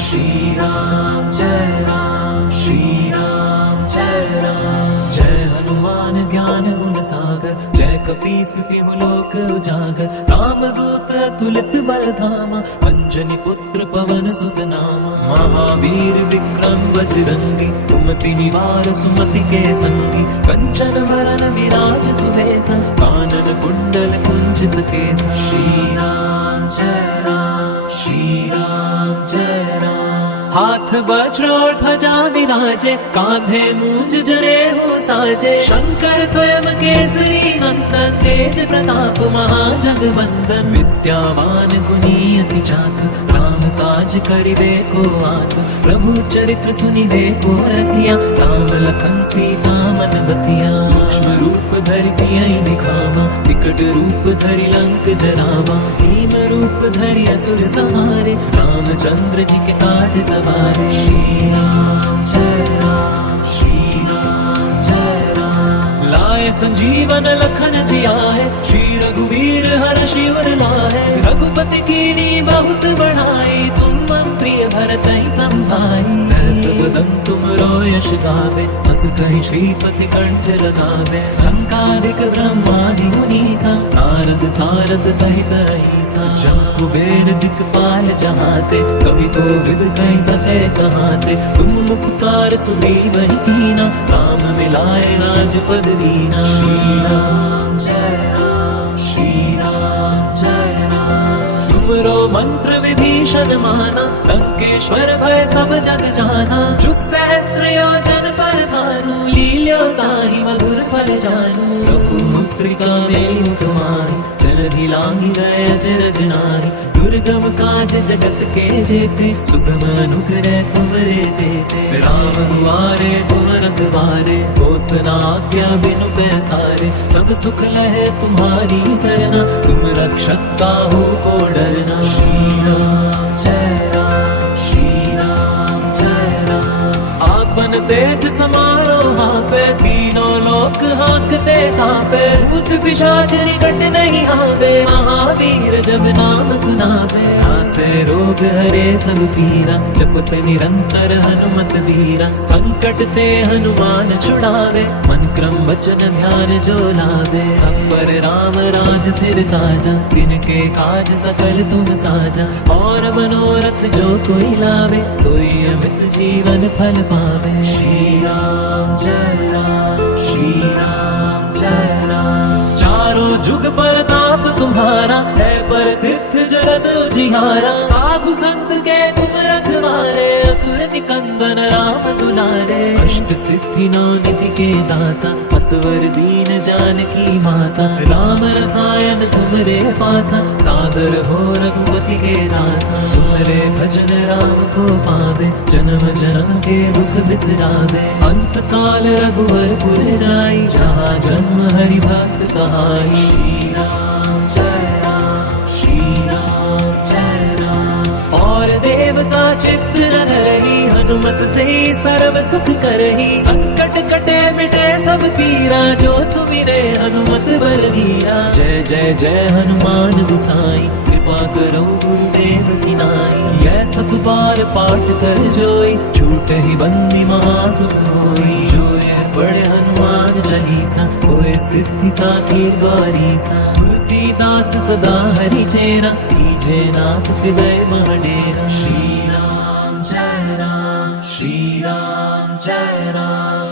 श्री राम जय राम, श्री राम जय राम। जय हनुमान ज्ञान गुण सागर, जय कपीस तिहु लोक उजागर। राम दूत अतुलित बल धामा, अंजनी पुत्र पवन सुत नामा। महावीर विक्रम बजरंगी, कुमति निवार सुमति के संगी। कंचन वरन विराज सुबेसा, कानन कुंडल कुंचित केसा। श्री राम जय राम, श्री राम जय राम। हाथ वज्र और ध्वजा विराजे, कांधे मूंज जनेऊ साजे। शंकर स्वयं केसरी नंदन, तेज प्रताप महाजगवंदन। विद्यावान गुणी अति चातुर, राम काज करिबे को आतुर। प्रभु चरित्र सुनिबे को रसिया, राम लखन सीता मन बसिया। सूक्ष्म रूप धरि सियहि दिखावा, विकट रूप धरि लंक जरावा। भीम रूप धरि असुर संहारे, रामचंद्र जी के काज सवारे। श्री राम जय राम, श्री राम जय राम। लाए संजीवन लखन जियाए, श्री रघुवीर हर्षि उर लाए। रघुपति कीनी बहुत बढ़ाई, तुम मन प्रिय भरत ही संभाई। सहस सदन तुमरो यश गावे, बस कहीं श्रीपति कंठ लगावे। संकादिक ब्रह्मादि मुनीसा, नारद सारद सहित रहीसा। जब कुबेर दिक्पाल जहाते, कवि कोविद कह सके कहाते। तुम उपकार सुनी वही कीना, राम मिलाए राजपद दीना। श्री राम जय राम, श्री राम जय राम। तुमरो मंत्र विभीषण माना, लंकेश्वर भय सब जग जाना। जुग सहस्त्र योजन पर भानु, लील्यो ताहि मधुर फल जानू। रघुमुद्रिका में मुख माहि, जलधि लांघि गए अचरज नाहि। दुर्गम काज जगत के जेते, सुगम अनुग्रह तुमरे तेते। राम दुआरे तुम रखवारे, होत न आज्ञा बिनु पैसारे। सब सुख लहे तुम्हारी सरना, तुम रक्षक काहू को डरना। श्री राम जय राम, श्री राम जय राम। आपन तेज समारो हापे, तीनों लोक हांकते कांपे। भूत पिशाच निकट नहीं आवे, महावीर जब नाम सुनावे। नासे रोग हरे सब पीरा, जपत निरंतर हनुमत वीरा। संकट ते हनुमान छुड़ावे, मन क्रम वचन ध्यान जो लावे। सब पर राम राज सिर ताजा, तिनके काज सकल तुम साजा। और मनोरथ जो कोई लावे, सोई अमित जीवन फल पावे। श्री राम जय राम, श्री राम जय राम। चारों जुग परताप तुम्हारा, है प्रसिद्ध जगत उजियारा। साधु संत के तुम रखवारे, असुर निकंदन राम दुलारे। अष्ट सिद्धि नौ निधि के दाता, असवर दीन जानकी माता। राम रसायन तुमरे पासा, सादर हो रघुपति के दासा। तुमरे भजन राम को पावे, जन्म जन्म के दुख बिसरावे। अंत काल रघुवर पुर जाई, जहाँ जन्म हरि भक्त कहाई। श्री राम जय राम, श्री राम जय राम। और देवता चित्त न धरही, हनुमत से सर्व सुख करही। संकट कटे मिटे सब पीरा, जो सुमिरे हनुमत बलबीरा। जय जय जय हनुमान गुसाई, कृपा करो गुरुदेव की नाई। यह सब बार पाठ कर जोई, छूट ही बंदी महासुख होई। जो यह पढ़े हनुमान चालीसा, होए सिद्धि साखी गौरीसा। तुलसीदास सदा हरि चेरा, कीजे नाथ हृदय मह डेरा। श्री राम जय राम, श्री राम जय राम।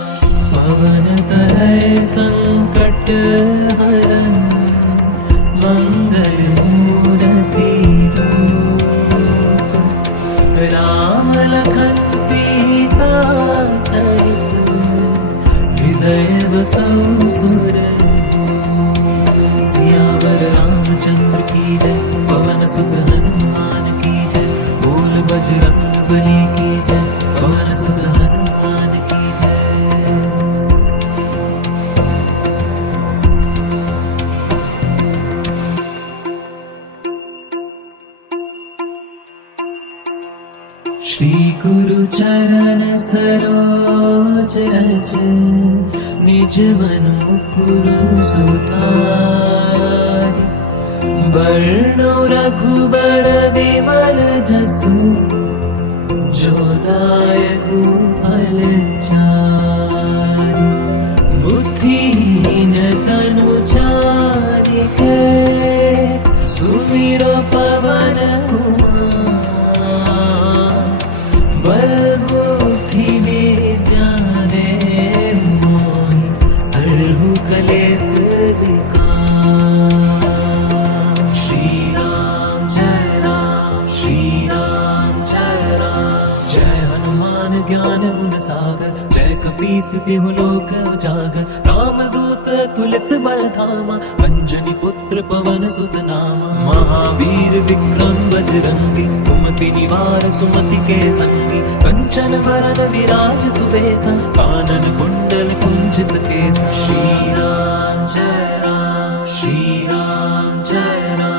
पवन तनय संकट हरन, मंगल मूर्ति रूप। राम लखन सीता सहित, हृदय बसौ सुरभूप। सियावर रामचंद्र की जय, पवन सुत हनुमान की जय। बोल बजरंग बली की जय, पवन सुत हनुमान की जय। श्री गुरु चरण सरोज रज, निज मन मुकुरु सुधारि। वर्णो रघुबर विमल जसु, जो दायकु फल चारि। बुद्धिहीन तनु जानिके, सुमिरो पवन कुमार। बल बुद्धि विद्या देहु मोहि, हरहु कलेस विकार। श्री राम जय राम, श्री राम जय राम। जय हनुमान ज्ञान गुण सागर, जय कपीस तिहु लोक उजागर। राम दूत तुलित बल धामा, अंजनी पुत्र पवन सुत नामा। महावीर विक्रम बजरंगी, कुमति निवार सुमति के संगी। कंचन बरन विराज सुबेसा, कानन कुंडल कुंचित केसा। श्री राम जय राम, श्री राम जय राम।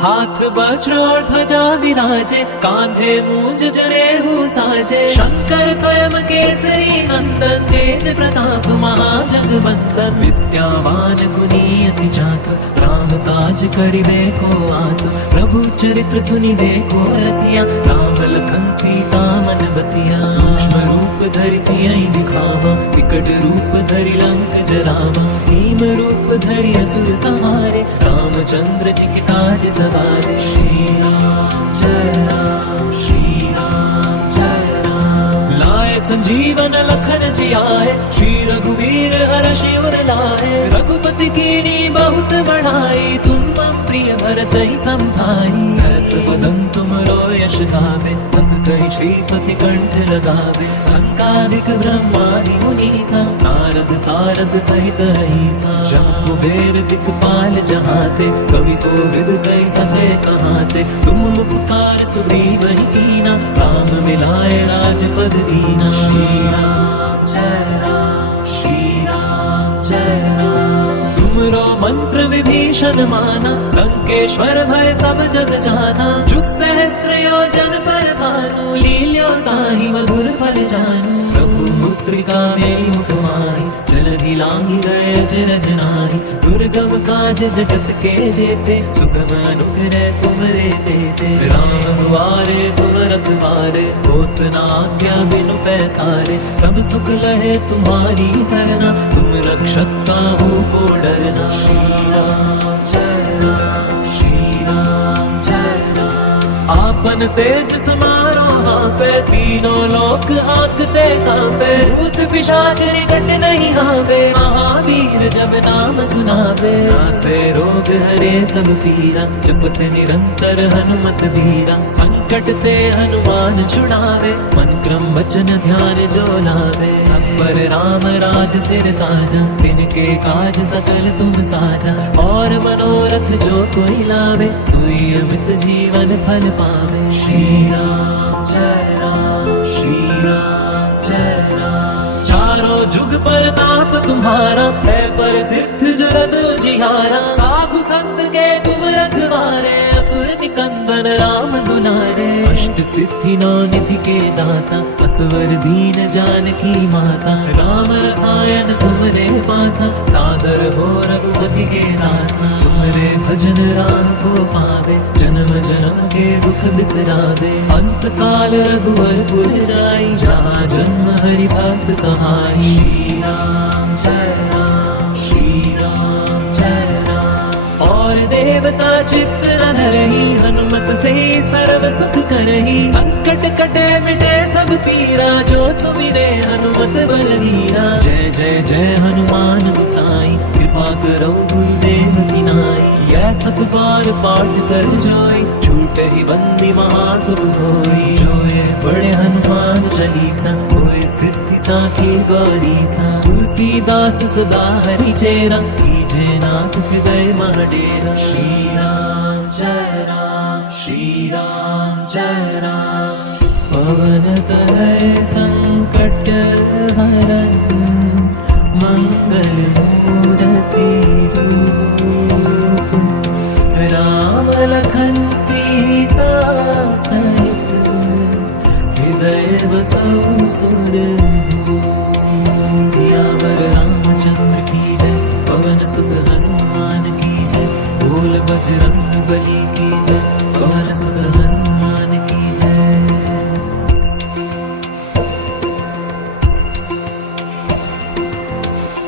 हाथ वज्र और ध्वजा विराजे, कांधे मूंज जनेऊ साजे। शंकर स्वयं केसरी नंदन, तेज प्रताप महाजगवंदन। विद्यावान गुणी अति चातुर, राम काज करिबे को आतुर। प्रभु चरित्र सुनिबे को रसिया, राम लखन सीता मन बसिया। सूक्ष्म रूप रूप धरि सियहि दिखावा, विकट रूप धरि लंक जरावा। भीम रूप धरि असुर संहारे, रामचंद्र जी के काज सवारे। श्री राम जय राम, श्री राम जय राम। लाए संजीवन लखन जियाए, श्री रघुवीर हर्षि उर लाए। रघुपति कीनी बहुत बढ़ाई, तुम मम प्रिय भरत ही संभाई। सहस वदन तुम यश गावे, बस कहि श्रीपति कंठ लगावे। संकादिक ब्रह्मादि मुनीसा, नारद सारद सहित अहिसा। जब कुबेर दिक्पाल जहाते, कवि कोविद कहि सके कहाते। तुम उपकार सुग्रीव ही कीना, राम मिलाए राजपद दीना। श्री राम जय राम, श्री राम जय राम। तुमरो मंत्र विभीषण माना, लंकेश्वर भय सब जग जाना। जुग सहस्त्र योजन पर भानु, लील्यो ताहि मधुर फल जानू। प्रभु मुद्रिका मेरी मुख माहि, जलधि लांघि गए अचरज नाहि। दुर्गम काज जगत के जेते, सुगम अनुग्रह तुमरे तेते। राम दुआरे तुम रखवारे, होत न आज्ञा बिनु पैसारे। सब सुख लहे तुम्हारी सरना, तुम रक्षक काहू को डरना। श्री राम जय राम, श्री राम जय राम। आपन तेज समारो आपे, तीनों लोक आंकते कांपे। भूत पिशाच निकट नहीं आवे, महावीर जब नाम सुनावे। नासे रोग हरे सब पीरा, जपत निरंतर हनुमत वीरा। संकट ते हनुमान छुड़ावे, मन क्रम वचन ध्यान जो लावे। सब पर राम राज सिर ताजा, तिनके काज सकल तुम साजा। और मनोरथ जो कोई लावे, सोई अमित जीवन फल पावे। श्री राम जय राम, श्री राम जय राम। चारों जुग परताप तुम्हारा, है पर सिद्ध जगत जिहारा। साधु संत के तुम रखवारे, असुर निकंदन राम दुलारे। अष्ट सिद्धि नौ निधि के दाता, असवर दीन जानकी माता। राम रसायन तुमरे पासा, सादर हो रघुपति के दासा। तुमरे भजन राम को पावे, जन्म जन्म के दुख बिसरावे। अंत काल रघुवर पुर जाई, जहाँ जन्म हरि भक्त कहाई। श्री राम जय राम, श्री राम जय राम। और देवता चित्त न धरहि, हनुमत से सर्व सुख करहि। संकट कटे मिटे सब पीरा, जो सुमिरे हनुमत बलवीरा। जय जय जय हनुमान गोसाई, कृपा करो गुरुदेव की नाई। यह सत बार पाठ कर जोई, छूटे ही बंदी महासुख होई। जो ये बड़े हनुमान चालीसा, होए सिद्धि साखी गौरीसा। तुलसीदास सदा हरि चेरा, कीजे नाथ हृदय मह डेरा। श्री राम जय राम, श्री राम जय राम। पवन तनय संकट हरन, मंगल मूर्ति रूप। राम लखन सीता सहित, हृदय बसौ सुरभूप। सियावर रामचंद्र की जय, पवन सुत हनुमान की जय। बोल बजरंग बली की जय, पवन सुत हनुमान की जय।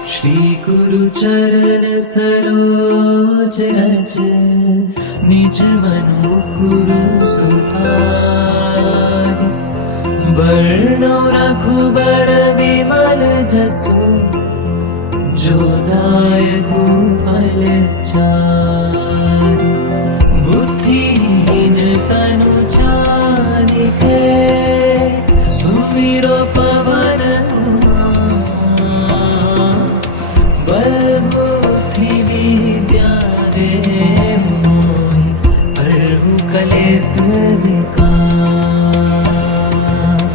श्री गुरु चरण सरोज रज, निज मन मुकुर सुधारि। बरनौ रघुबर विमल जसु, जो दायकु फल चारि। बुद्धिहीन तनु जानिके, सुमिरो पवन कुमार। बल बुद्धि विद्या देहु मोहि, हरहु कलेस विकार।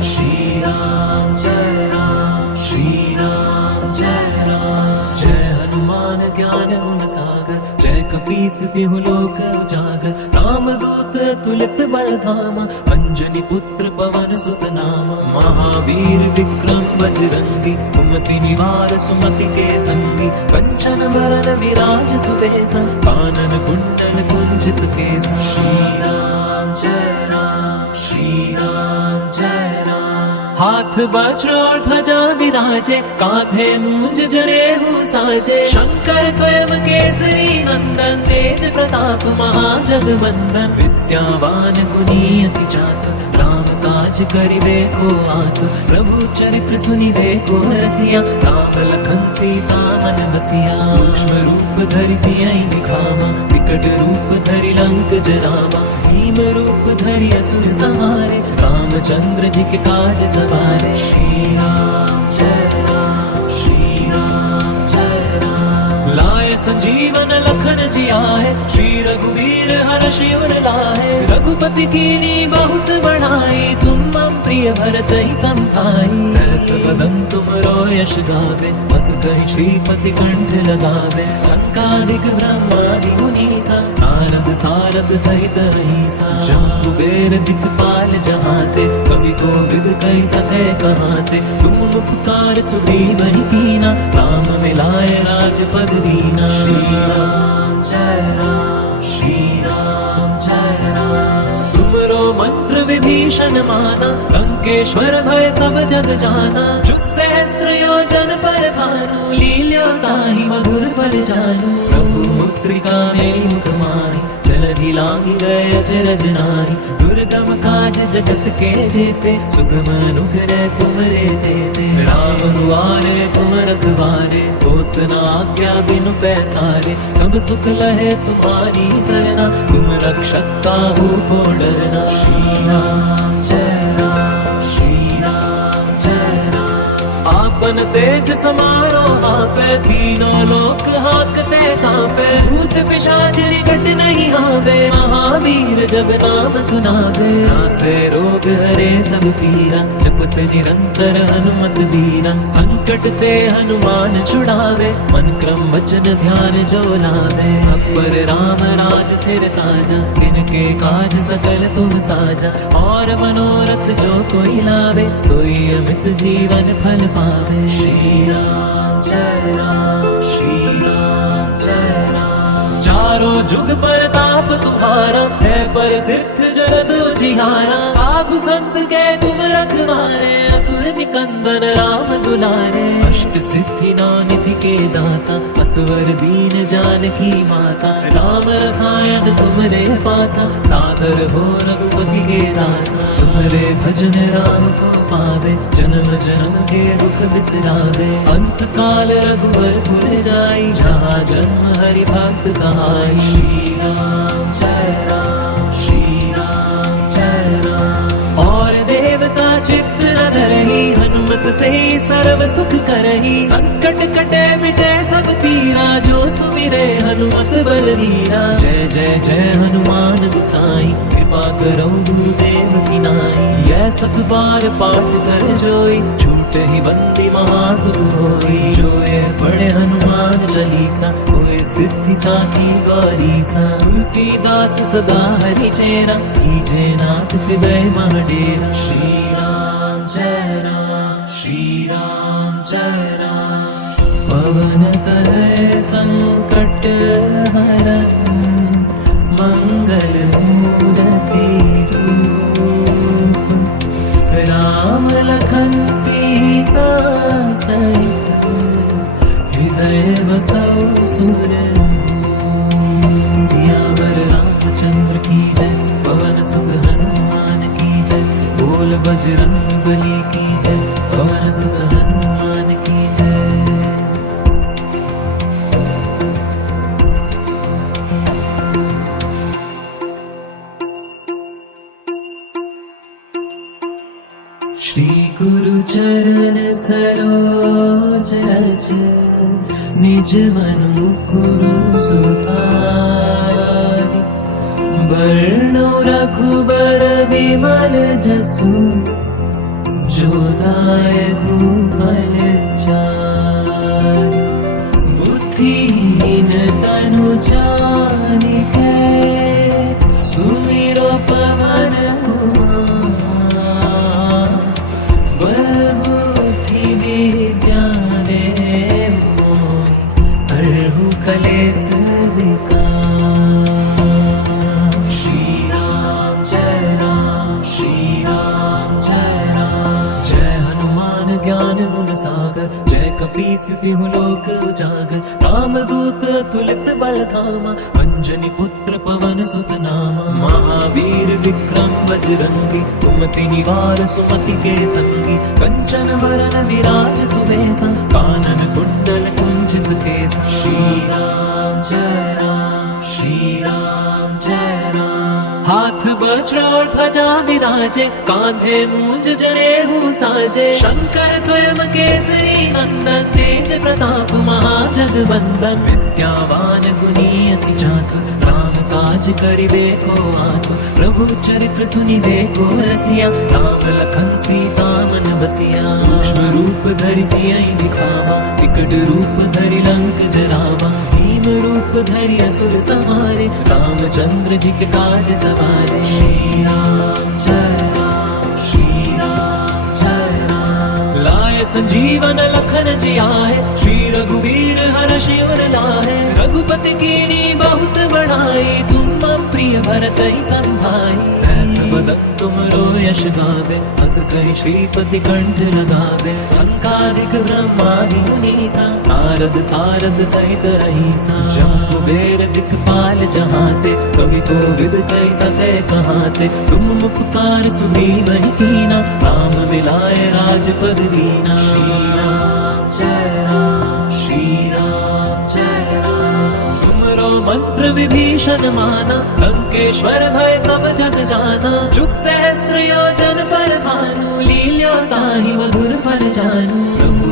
श्री राम जय राम, श्री राम जय राम। जय हनुमान ज्ञान गुण सागर, जय कपीस तिहु लोक उजागर। राम दूत अतुलित बल धामा, अंजनी पुत्र पवन सुत नामा। महावीर विक्रम बजरंगी, कुमति निवार सुमति के संगी। कंचन बरन विराज सुबेसा, कानन कुंडल कुंजित केसा। श्री राम जय राम, श्री राम जय राम। हाथ वज्र और ध्वजा विराजे, कांधे मूंज जनेऊ साजे। शंकर स्वयं केसरी नंदन, तेज प्रताप महाजगवंदन। विद्यावान गुणी अति चातुर, राम काज करिबे को आतुर। प्रभु चरित्र सुनिबे को रसिया, राम लखन सीता मन बसिया। सूक्ष्म रूप धरि सियहि दिखावा, विकट रूप धरि लंक जरावा। भीम रूप धरि असुर संहारे, रामचंद्र जी के काज सवारे। श्री राम जय राम, श्री राम जय राम। लाए संजीवन लखन जी आए, श्री रघुवीर हर्ष उर लाए। रघुपति कीनी बहुत बढ़ाई, तुम मम प्रिय भरत ही संभाई। सहस वदन तुमरो यश गावे, बस कहि श्रीपति कंठ लगावे। संकादिक ब्रह्मादि मुनीसा, नारद सारद सहित अहिसा। जम कुबेर दिक्पाल जहाते, कवि कोविद कहि सके कहाते। तुम उपकार सुग्रीव ही कीना, राम मिलाए राजपद दीना। श्री राम जय राम, श्री राम जय राम। तुमरो मंत्र विभीषण माना, लंकेश्वर भय सब जग जाना। जुग सहस्त्र योजन पर भानु, लील्यो ताहि मधुर फल जानू। प्रभु मुद्रिका में मुख माहि, जलधि लांघि गए अचरज नाहि। दुर्गम काज जगत के जेते, सुगम अनुग्रह तुमरे तेते। राम दुआरे तुम रखवारे, होत न आज्ञा बिनु पैसारे। सब सुख लहे तुम्हारी सरना, तुम रक्षक काहू को डरना। श्री राम जय राम, श्री राम जय राम। आपन तेज समारो आपे, तीनों लोक हाकते कांपे। भूत पिशाच निकट नहीं आवे, महावीर जब नाम सुनावे। नासे रोग हरे सब पीरा, जपत निरंतर हनुमत वीरा। संकट ते हनुमान छुड़ावे, मन क्रम वचन ध्यान जो लावे। सब पर राम राज सिर ताजा, तिनके काज सकल तुम साजा। और मनोरथ जो कोई लावे, सोई अमित जीवन फल पावे। श्री राम जय राम, श्री राम जय राम। चारों जुग परताप तुम्हारा, है प्रसिद्ध जगत उजियारा। साधु संत के तुम रखवारे, असुर निकंदन राम दुलारे। अष्ट सिद्धि नौ निधि के दाता, असवर दीन जानकी माता। राम रसायन तुमरे पासा, सादर हो रघुपति के दासा। तुमरे भजन राम को पावे, जन्म जन्म के दुख बिसरावे। अंत काल रघुवर पुर जाई, जहाँ जन्म हरि भक्त कहाई। श्री राम जय राम, श्री राम जय राम। और देवता चित्त न धरहि, हनुमत से सर्व सुख करहि। संकट कटे मिटे सब पीरा, जो सुमिरे हनुमत बलवीरा। जय जय जय हनुमान गुसाई, कृपा करो गुरुदेव की नाई। यह सब बार पाठ कर जोई, छूट ही बंदी महासुख होई। जो ये पढ़े हनुमान चालीसा, होए सिद्धि साखी गौरीसा। तुलसीदास सदा हरि चेरा, कीजे नाथ हृदय मह डेरा। श्री राम जय राम, श्री राम जय राम। पवन तनय संकट हरन, मंगल मूर्ति रूप। राम लखन सीता सहित, हृदय बसौ सुरभूप। सियावर रामचंद्र की जय, पवन सुत हनुमान की जय। बोल बजरंग बली की जय, पवन सुत हनुमान की जय। श्री गुरु चरण सरोज रज, निज मन मुकुरु सुधारि। बरनउँ रघुबर बिमल जसु, जो दायकु फल चारि। बुद्धिहीन तनु जानिके, सुमिरो पवन कुमार। बल बुद्धि विद्या देहु मोहि, हरहु कलेस विकार। श्री राम जय राम, श्री राम जय राम। जय सागर, जय कपीस तिहु लोक उजागर। रामदूत अतुलित बल धामा, अंजनी पुत्र पवन सुत नामा। महावीर विक्रम बजरंगी, कुमति निवार सुमति के संगी। कंचन बरन विराज सुबेसा, कानन कुंडल कुंचित केसा। श्री राम जय राम, श्री राम जय राम। हाथ वज्र और ध्वजा विराजे, कांधे मूंज जनेऊ साजे। शंकर स्वयं केसरी नंदन, तेज प्रताप महाजगवंदन। विद्यावान गुणी अति चातुर, राम काज करिबे को आतुर। प्रभु चरित्र सुनिबे को रसिया, राम लखन सीता मन बसिया। सूक्ष्म रूप धरि सियहि दिखावा, विकट रूप धरि लंक जरावा। भीम रूप धरि असुर संहारे, रामचंद्र जी के काज सवारे। श्री राम जय राम, श्री राम जय राम। लाए संजीवन लखन जियाए, श्री रघुवीर हर्षि उर लाए। रघुपति कीनी बहुत बड़ाई, तुम प्रिय भरत ही संभाई। सहस बदन तुमरो यश गावे, हस कहि श्रीपति कंठ लगावे। संकादिक ब्रह्मादि मुनीसा, नारद सारद सहित अहिसा। जम कुबेर दिक्पाल जहाते, कवि कोविद कहि सके कहाते। तुम उपकार सुग्रीव कीना, राम मिलाए राजपद दीना। श्री राम जय राम, श्री राम जय राम। तुमरो मंत्र विभीषण माना, लंकेश्वर भय सब जग जाना। जुग सहस्त्र योजन पर भानु, लील्यो ताहि मधुर फल जानू। प्रभु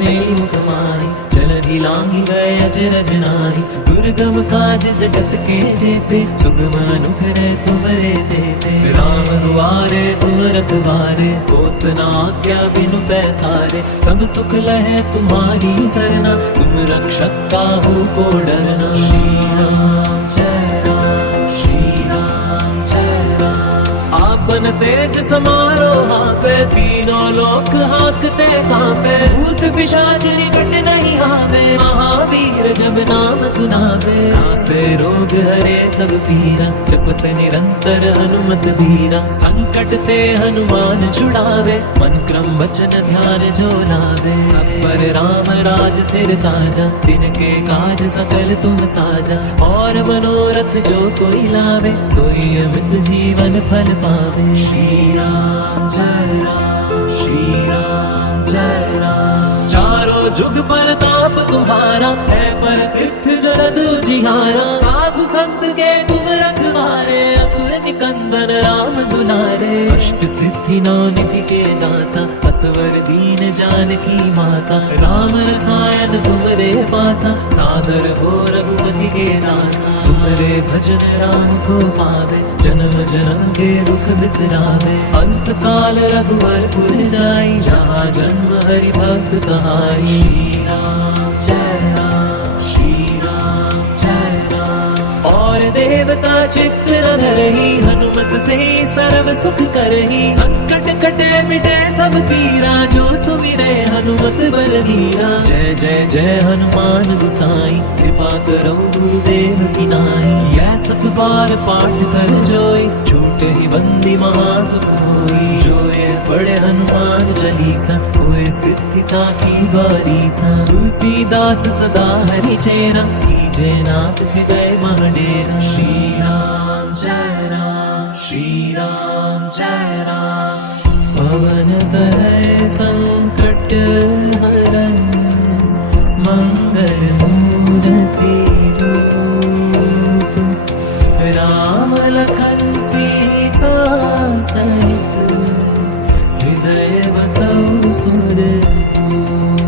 में मुख माहि, जलधि लांघि गए अजरज नाहि। दुर्गम काज जगत के जेते, सुगम अनुग्रह तुमरे तेते। राम दुआरे तुम रखवारे, होत न आज्ञा बिनु पैसारे। सब सुख लहे तुम्हारी सरना, तुम रक्षक काहू को डरना। श्री राम जय राम, श्री राम जय राम। आपन तेज समारो हापे, तीनों लोक हाकते कांपे। भूत पिशाच निकट नहीं आवे, महावीर जब नाम सुनावे। नासे रोग हरे सब पीरा, जपत निरंतर हनुमत बीरा। संकट ते हनुमान छुड़ावे, मन क्रम वचन ध्यान जो लावे। सब पर राम राज सिर ताजा, तिनके काज सकल तुम साजा। और मनोरथ जो कोई लावे, सोई अमित जीवन फल पावे। श्री राम जय राम, श्री राम जय राम। चारों जुग परताप तुम्हारा, है प्रसिद्ध जलद उजियारा। साधु संत के तुम रखवारे, असुर निकंदन राम दुलारे। अष्ट सिद्धि नौ निधि के दाता, असवर दीन जानकी माता। राम रसायन तुमरे पासा, सादर हो रघुपति के दासा। तुमरे भजन राम को पावे, जन्म जन्म के दुख बिसरावे। अंत काल रघुवर पुर जाई, जहाँ जन्म हरि भक्त कहाई। श्री राम जय राम, श्री राम जय राम। और देवता चित्त न धरहि, हनुमत से सर्व सुख करहि। संकट कटे मिटे सब पीरा, जो सुमिरे हनुमत बलबीरा। जय जय जय हनुमान गुसाई, कृपा करो गुरुदेव की नाई। यह सब बार पाठ कर जोई, छूटे ही बंदी महासुख होई। जो ये पढ़े हनुमान चालीसा, होए सिद्धि साखी गौरीसा। तुलसीदास सदा हरि चेरा, कीजे नाथ हृदय मह डेरा। श्री राम जय राम, श्री राम जय राम। पवन तनय संकट हरन, मंगल मूर्ति रूप। राम लखन सीता सहित, हृदय बसौ सुरपूर।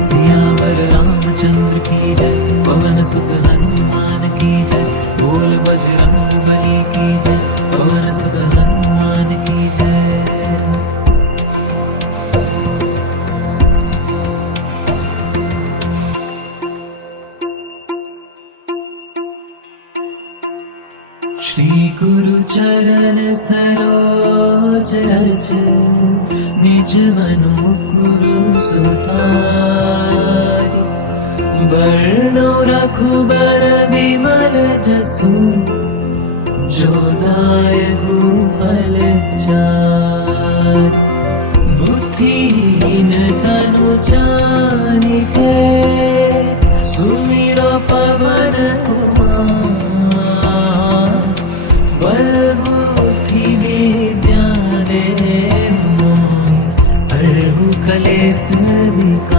सियावर रामचंद्र की जय, पवन सुत हनुमान की जय। बोल बजरंग बली की जय, पवन सुत हनुमान की जय। श्री गुरु चरण सरोज रज, निज मन मुकुरु सुधारि। बरनौ रघुबर बिमल जसु, जो दायकु फल चारि। बुद्धिहीन तन जानी के सुमिरो पवन कुमार बल बुद्धि विद्या दे हरहु कलेस विकार।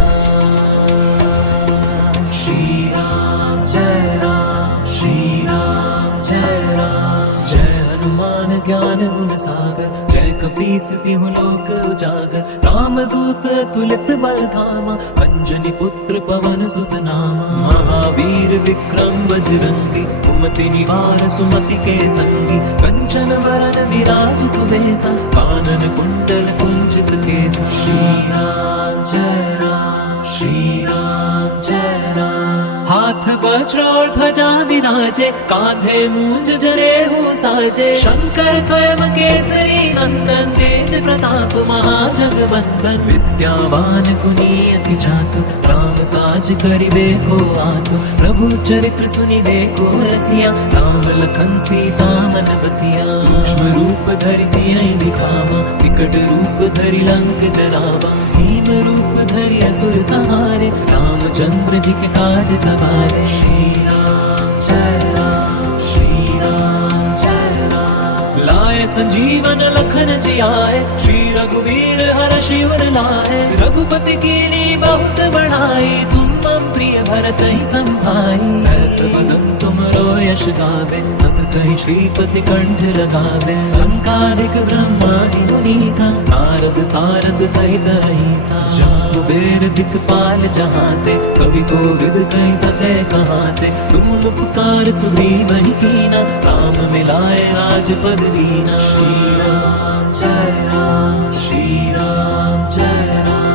श्री राम जय राम, श्री राम जय राम। जय हनुमान ज्ञान गुण सागर, जय कपीस तिहु लोक उजागर। रामदूत तुलित बल धामा, अंजनी पुत्र पवन सुत नामा। महावीर विक्रम बजरंगी, कुमति निवार सुमति के संगी। कंचन वरन विराज सुबेसा, कानन कुंडल कुंचित केसा। श्री राम जय राम, श्री राम जय राम। हाथ वज्र और ध्वजा विराजे, कांधे मूंज जनेऊ साजे। शंकर स्वयं केसरी नंदन, तेज प्रताप महाजगवंदन। विद्यावान गुणीयति चातुर, राम काज करिबे को आतुर। प्रभु चरित्र सुनिबे को रसिया, राम लखन सीता मन बसिया। सूक्ष्म रूप धरि सियहि दिखावा, विकट रूप धरि लंक जरावा। भीम रूप धरि असुर संहारे, रामचंद्र जी के काज सवारे। श्री राम जय राम, श्री राम जय राम। लाए संजीवन लखन जियाए, श्री रघुवीर हर्षि उर लाए। रघुपति कीनी बहुत बढ़ाई, तुम मम प्रिय भरत ही संभाई। सहस वदन तुमरो यश गावे, हस कहि श्रीपति कंठ लगावे। संकारिक ब्रह्मादि मुनीसा, नारद सारद सहित अहिसा। जहाँ बेर दिक्पाल जहाते, कवि कोविद कहि सके कहाते। तुम उपकार सुग्रीवहि कीना, राम मिलाए राजपद दीना। श्री राम जय राम, श्री राम जय राम।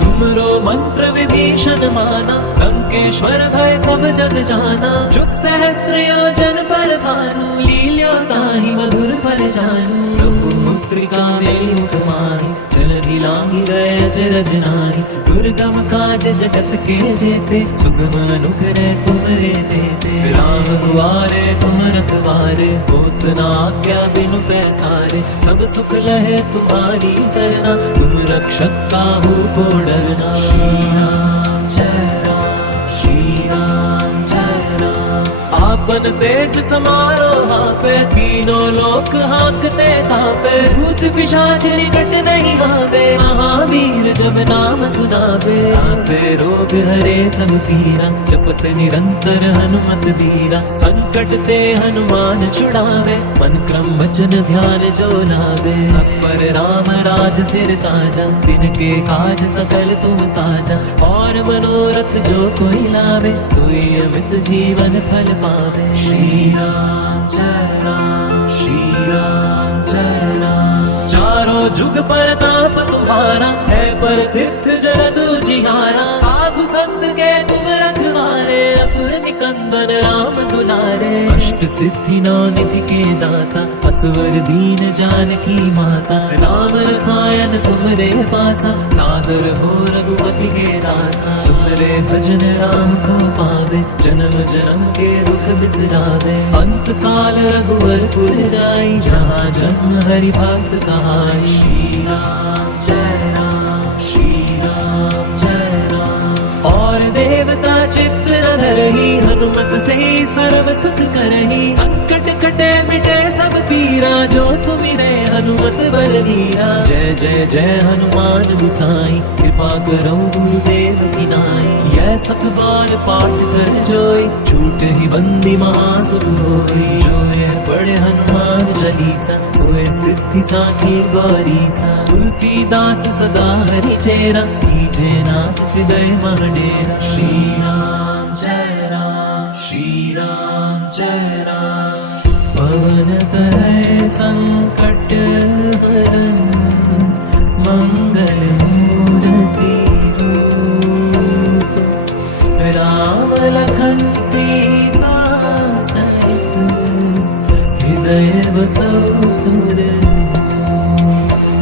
तुमरो मंत्र विभीषण माना, लंकेश्वर भय सब जग जाना। जुग सहस्त्र योजन पर भानु, लील्यो ताहि मधुर फल जानू। प्रभु मुद्रिका मेलि माहि, जलधि लांघि गए अचरज नाहि। दुर्गम काज जगत के जेते, सुगम अनुग्रह तुमरे तेते। राम दुआरे तुम रखवारे, होत न आज्ञा बिनु पैसारे। सब सुख लहे तुम्हारी सरना, तुम रक्षक काहू को डरना। श्री राम जय राम, श्री राम जय राम। आपन तेज समारो हापे, तीनों लोक हांकते कापे। भूत पिशाच निकट नहीं आवे, महावीर जब नाम सुनावे। आसे रोग हरे सब पीरा, जपत निरंतर हनुमत बीरा। संकट ते हनुमान छुड़ावे, मन क्रम वचन ध्यान जो लावे। सब पर राम राज सिर ताजा, तिनके काज सकल तुम साजा। और मनोरथ जो कोई लावे, सोई अमित जीवन फल पावे। श्री राम जय राम, श्री राम जय राम। चारों जुग परताप तुम्हारा, है प्रसिद्ध जगत जिहारा। साधु संत के तुम रखवारे, असुर निकंदन राम दुलारे। अष्ट सिद्धि नौ निधि के दाता, असवर दीन जानकी माता। राम रसायन तुमरे पासा, सादर हो रघुपति के दासा। तुमरे भजन राम को पावे, जन्म जन्म के दुख बिसरावे। अंत काल रघुवर पुर जाई, जहाँ जन्म हरि भक्त कहाई। श्री राम जय राम, श्री राम जय राम। और देवता चित्त न धरहि, हनुमत से सर्व सुख करहि। संकट कटे मिटे सब पीरा, जो सुमिरे हनुमत बलवीरा। जय जय जय हनुमान गुसाई, कृपा करो गुरुदेव की नाई। यह सत बार पाठ कर जोई, छूट ही बंदी महासुख होई। जो यह पढ़े हनुमान चालीसा, होए सिद्धि साखी गौरीसा। तुलसीदास सदा हरि चेरा, कीजे नाथ हृदय मह डेरा। श्री राम जय राम, श्री राम जय राम। पवन तनय संकट हरन, मंगल मूर्ति रूप। राम लखन सीता सहित, हृदय बसौ सुरभूप।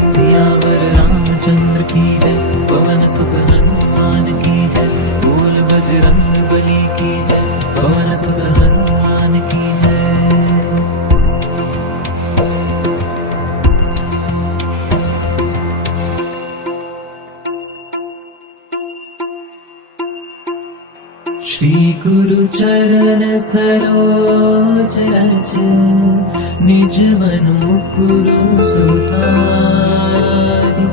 सियावर रामचंद्र की जय, पवन सुत हनुमान की जय। बोल बजरंग बली की जय, पवन सुत हनुमान की जय। श्री गुरु चरण सरोज रज निज मन मुकुरु सुधारि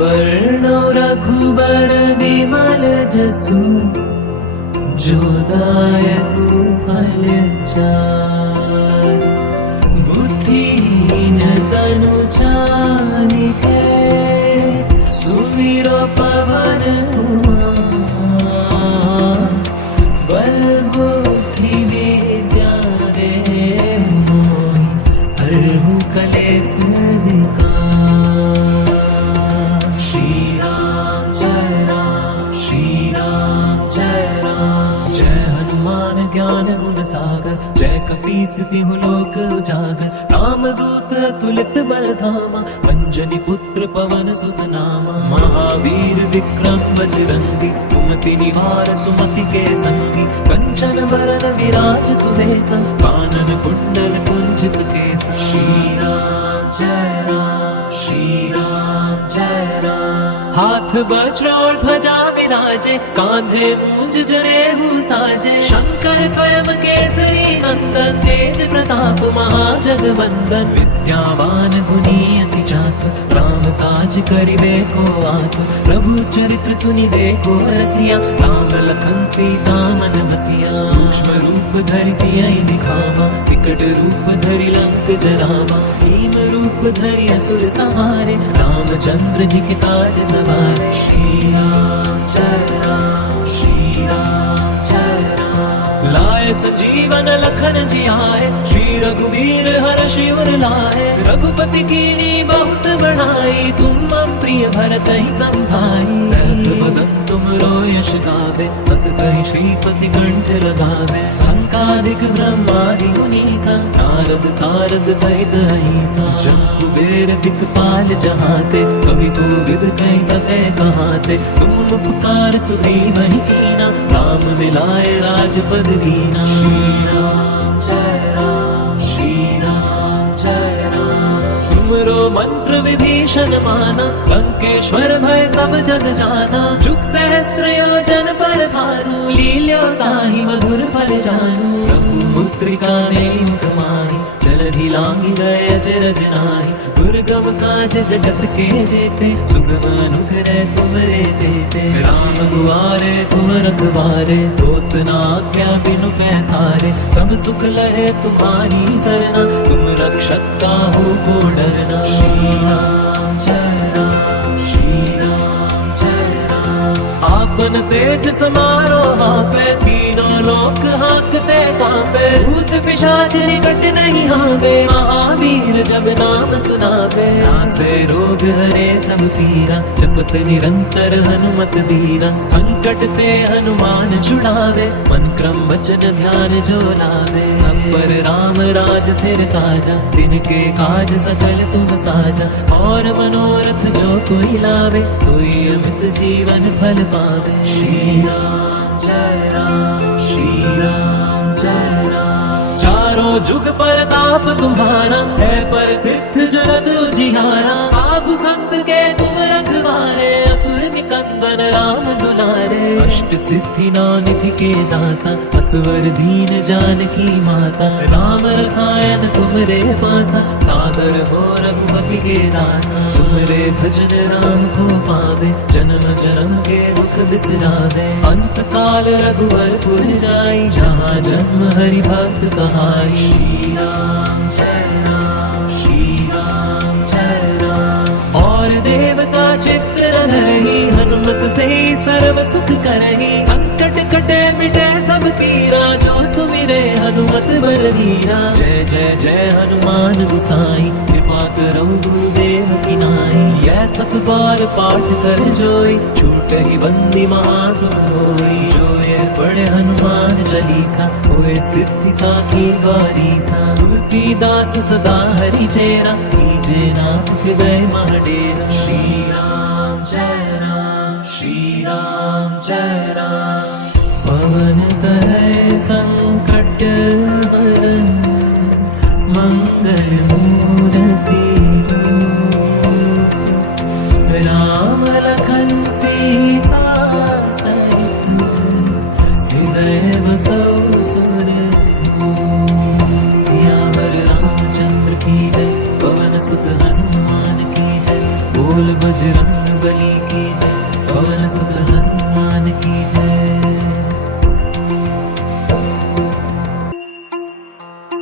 वर्णो रघुबर विमल जसु जो दायक फल चारि बुद्धिहीन तनु जानिके सुमिरो पवन कुमार बल बुद्धि विद्या देहु मोहि हरहु कलेस विकार श्री राम जय राम जय हनुमान ज्ञान गुण सागर जय कपीस तिहु लोक उजागर रामदूत अतुलित बल धामा अंजनी पुत्र पवन सुत नामा महावीर विक्रम बजरंगी कुमति निवार सुमति के संगी कंचन बरन विराज सुबेसा कानन कुंडल कुंजित केसा श्री राम जय राम हाथ वज्र और ध्वजा विराजे कांधे मूंज जनेऊ साजे शंकर स्वयं केसरी नंदन तेज प्रताप महाजगवंदन विद्यावान गुणी अति चातुर राम काज करिबे को आतुर प्रभु चरित्र सुनिबे को रसिया राम लखन सीता मन बसिया सूक्ष्म रूप धरि सियहि दिखावा विकट रूप धरि लंक जरावा भीम रूप धरि असुर संहारे रामचंद्र जी के काज सवारे श्री राम जय राम लाए संजीवन लखन जियाए श्री रघुवीर हर्ष उर लाए रघुपति कीनी बहुत बढ़ाई तुम मम प्रिय भरत ही संभाई सहस बदन तुम यश गावे बस कहि श्रीपति कंठ लगावे संकादिक ब्रह्मादि मुनीसा नारद सारद सहित अहिसा जब कुबेर दिक्पाल जहाते कवि कोविद कहि सके कहाते तुम उपकार सुग्रीव ही कीना राम मिलाए राजपद दीना श्री राम जय राम तुमरो मंत्र विभीषण माना लंकेश्वर भय सब जग जाना जुग सहस्त्र योजन पर भानु लील्यो ताहि मधुर फल जानू मुद्रिका में मुख माहि जलधि लांघि गए अजरज नाहि दुर्गम काज जगत के जेते सुगम अनुग्रह तुमरे तेते राम दुआरे तुम रखवारे होत न आज्ञा बिनु पैसारे सब सुख लहे तुम्हारी सरना तुम रक्षक काहू को डरना श्री राम जय राम आपन तेज समारो हापे तीनों लोक हाकते कांपे भूत पिशाच निकट नहीं आवे महावीर जब नाम सुनावे नासे रोग हरे सब पीरा जपत निरंतर हनुमत वीरा संकट ते हनुमान छुड़ावे मन क्रम वचन ध्यान जो लावे सब पर राम राज सिर काजा तिनके काज सकल तुम साजा और मनोरथ जो कोई लावे सोई अमित जीवन फल पावे श्री राम जय राम चारों जुग परताप तुम्हारा है प्रसिद्ध जगत उजियारा साधु संत के तुम रखवारे असुर निकंदन राम दुलारे अष्ट सिद्धि नानिधि के दाता असवर दीन जानकी माता राम रसायन तुमरे पासा सादर हो रघुपति के दासा तुमरे भजन राम को पावे जन्म जन्म के दुख बिसरावे अंत काल रघुवर पुर जाई जहाँ जन्म हरि भक्त कहाई श्री राम जय राम और देवता चित्त रही हनुमत से सर्व सुख करही संकट कटे मिटे सब पीरा जो सुमिरे हनुमत बलवीरा जय जय जय हनुमान गुसाई कृपा करो गुरुदेव की नाई यह सत बार पाठ कर जोई छूट ही बंदी महासुख होई जो ये पढ़े हनुमान चालीसा होए सिद्धि साखी गौरीसा तुलसीदास सदा हरि चेरा कीजे नाम हृदय महाडेरा श्री राम जय राम पवन तनय संकट हरन मंगल मूर्ति राम लखन सीता सहित बोल बजरंग बली की जय, पवन सुत हनुमान की जय।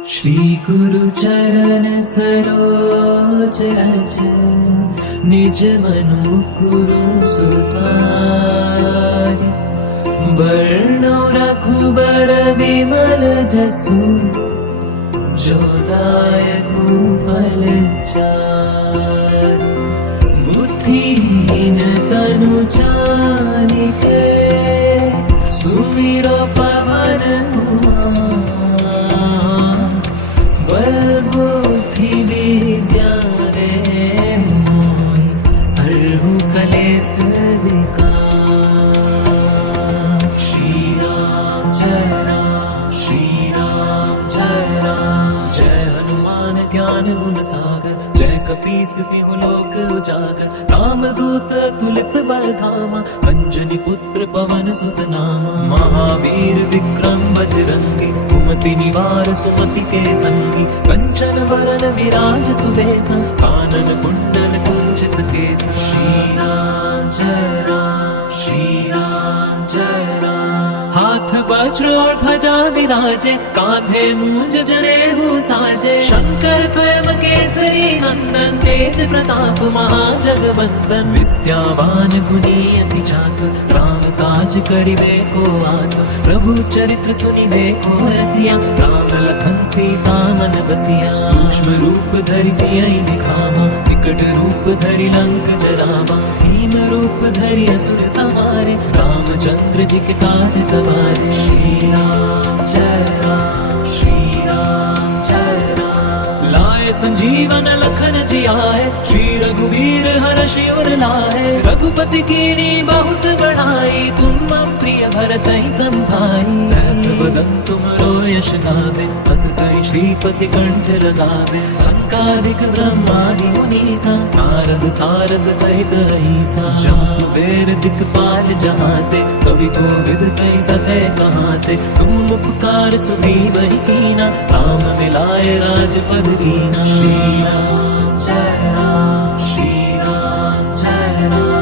श्री गुरु चरण सरोज रज, निज मन मुकुरु सुधारि। बरनौ रघुबर बिमल जसु, जो दायकु फल चारि। बुद्धिहीन तनु जानिके, सुमिरो पवन कुमार। बल बुद्धि विद्या देहु मोहि, हरहु कलेस विकार। श्री राम जय राम, श्री राम जय राम। जय हनुमान ज्ञान गुण सागर, जय कपीस तिहु लोक उजागर। राम दूत अतुलित बल धामा, अंजनी पुत्र पवन सुत नामा। महावीर विक्रम बजरंगी, कुमति निवार सुमति के संगी। कंचन वरन विराज सुबेसा, कानन कुंडल कुंचित केसा। श्री राम जय राम, श्री राम जय राम। हाथ वज्र और ध्वजा विराजे, कांधे मूंज जनेऊ साजे। शंकर स्वयं केसरी नंदन, तेज प्रताप महाजगवंदन। विद्यावान गुणी अति चातुर, राम काज करिबे को आतुर। प्रभु चरित्र सुनिबे को रसिया, राम लखन सीता मन बसिया। सूक्ष्म रूप धरि सियहि दिखावा, विकट रूप धरि लंक जरावा। भीम रूप धरि असुर संहारे, रामचंद्र जी के काज सवारे। श्री राम जय राम, श्री राम जय राम। लाए संजीवन लखन जियाए, श्री रघुवीर हर्षि उर लाए। रघुपति कीनी बहुत बढ़ाई, तुम प्रिय भरतहि संभाई। सहस बदन तुमरो यश गावे, बस कहि श्रीपति कंठ लगावे। संकादिक ब्रह्मादि मुनीसा, नारद सारद सहित अहिसा। जम्मु वेद दिक्पाल जहाते, कवि कोविद कहि सकै कहाते। तुम उपकार सुग्रीवहि कीना, राम मिलाए राजपद दीना। श्री राम जय राम, श्री राम जय राम।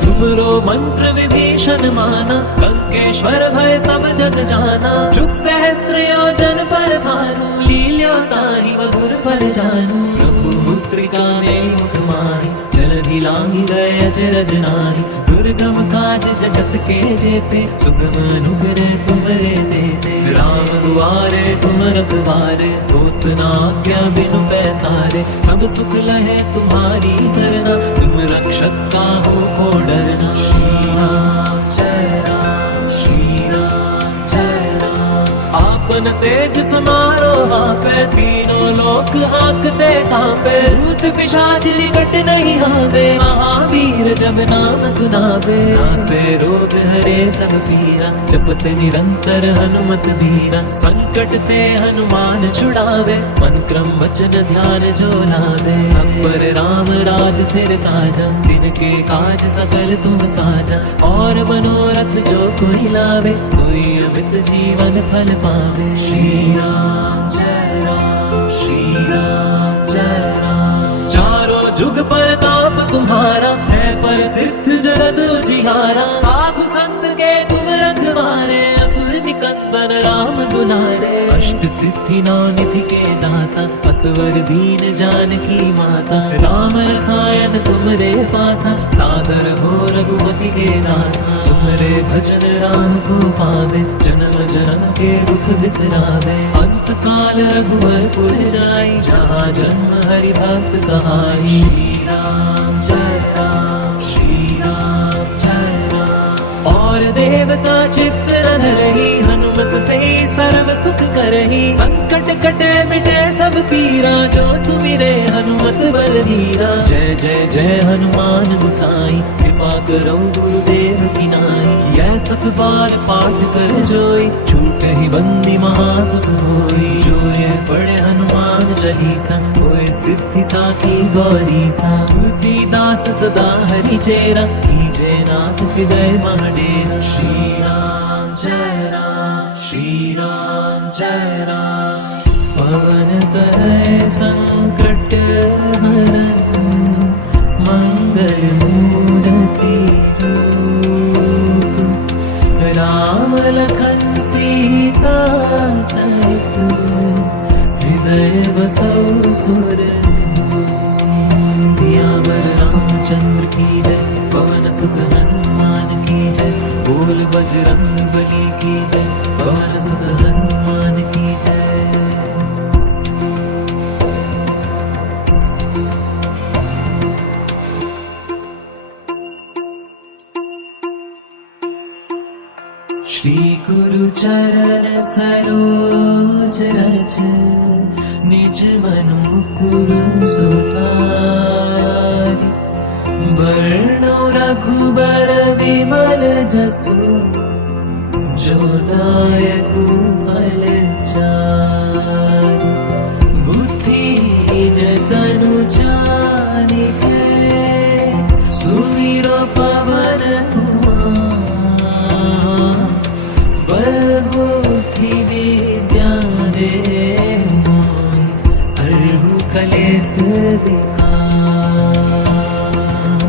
तुमरो मंत्र विभीषण माना, लंकेश्वर भय सब जग जाना। जुग सहस्त्र योजन पर भानु, लील्यो ताहि मधुर फल जानू। प्रभु मुद्रिका में मुख माहि, जलधि लांघि गए अचरज नाहि। दुर्गम काज जगत के जेते, सुगम अनुग्रह तुमरे तेते। राम दुआरे तुम रखवारे, होत न आज्ञा बिनु पैसारे। सब सुख लहे तुम्हारी सरना, तुम रक्षक काहू को डरना। श्री राम जय राम, श्री राम जय राम। आपन तेज समारो आपे, तीनों लोक हांकते कांपे। भूत पिशाच निकट नहीं आवे, महावीर जब नाम सुनावे। नासे रोग हरे सब पीरा, जपते निरंतर हनुमत वीरा। संकट ते हनुमान छुड़ावे, मन क्रम वचन ध्यान जो लावे। सब पर राम राज सिर ताजा, तिनके काज सकल तुम साजा। और मनोरथ जो कोई लावे, सोई अमित जीवन फल पावे। श्री राम जय राम, श्री राम जय राम। चारों जुग परताप तुम्हारा, है प्रसिद्ध जगत जिहारा। साधु संत के तुम रखवारे, असुर निकंदन राम दुलारे। अष्ट सिद्धि नौ निधि के दाता, असवर दीन जानकी माता। राम रसायन तुमरे पासा, सादर हो रघुपति के दासा। तुमरे भजन राम को पावे, जन्म जन्म के दुख बिसरावे। अंत काल रघुवर पुर जाई, जहाँ जन्म हरि भक्त कहाई। श्री राम जय राम, श्री राम जय राम। और देवता चित्तरन रही, हनुमत से सर्व सुख करही। संकट कटे मिटे सब पीरा, जो सुमिरे हनुमत बलवीरा। जय जय जय हनुमान गोसाई, कृपा करो गुरुदेव की नाई। यह सत बार पाठ कर जोई, छूटे ही बंदी महासुख होई। जो ये पढ़े हनुमान चालीसा, होए सिद्धि साखी गौरीसा। तुलसीदास सदा हरि चेरा, कीजे नाथ हृदय महडेरा। श्री राम जय राम, श्री राम जय राम। पवन तनय संकट हरन, मंगल सुंदर मूर्ति रूप, राम लखन सीता सहित हृदय बसौ सुरभूप। सियावर रामचंद्र की जय, पवन सुत हनुमान की जय, बोल बजरंग बली की जय, पवन सुत हनुमान की जय। श्री गुरु चरण सरोज रज, निज मनु मुकुर सुधारि। बरनो रघुबर विमल जसु, जो दायक फलचारि। बुद्धिहीन तनु जानिके, सुमिरो पवन कुमार। बल बुद्धि विद्या देहु मोहि, हरहु कलेश विकार।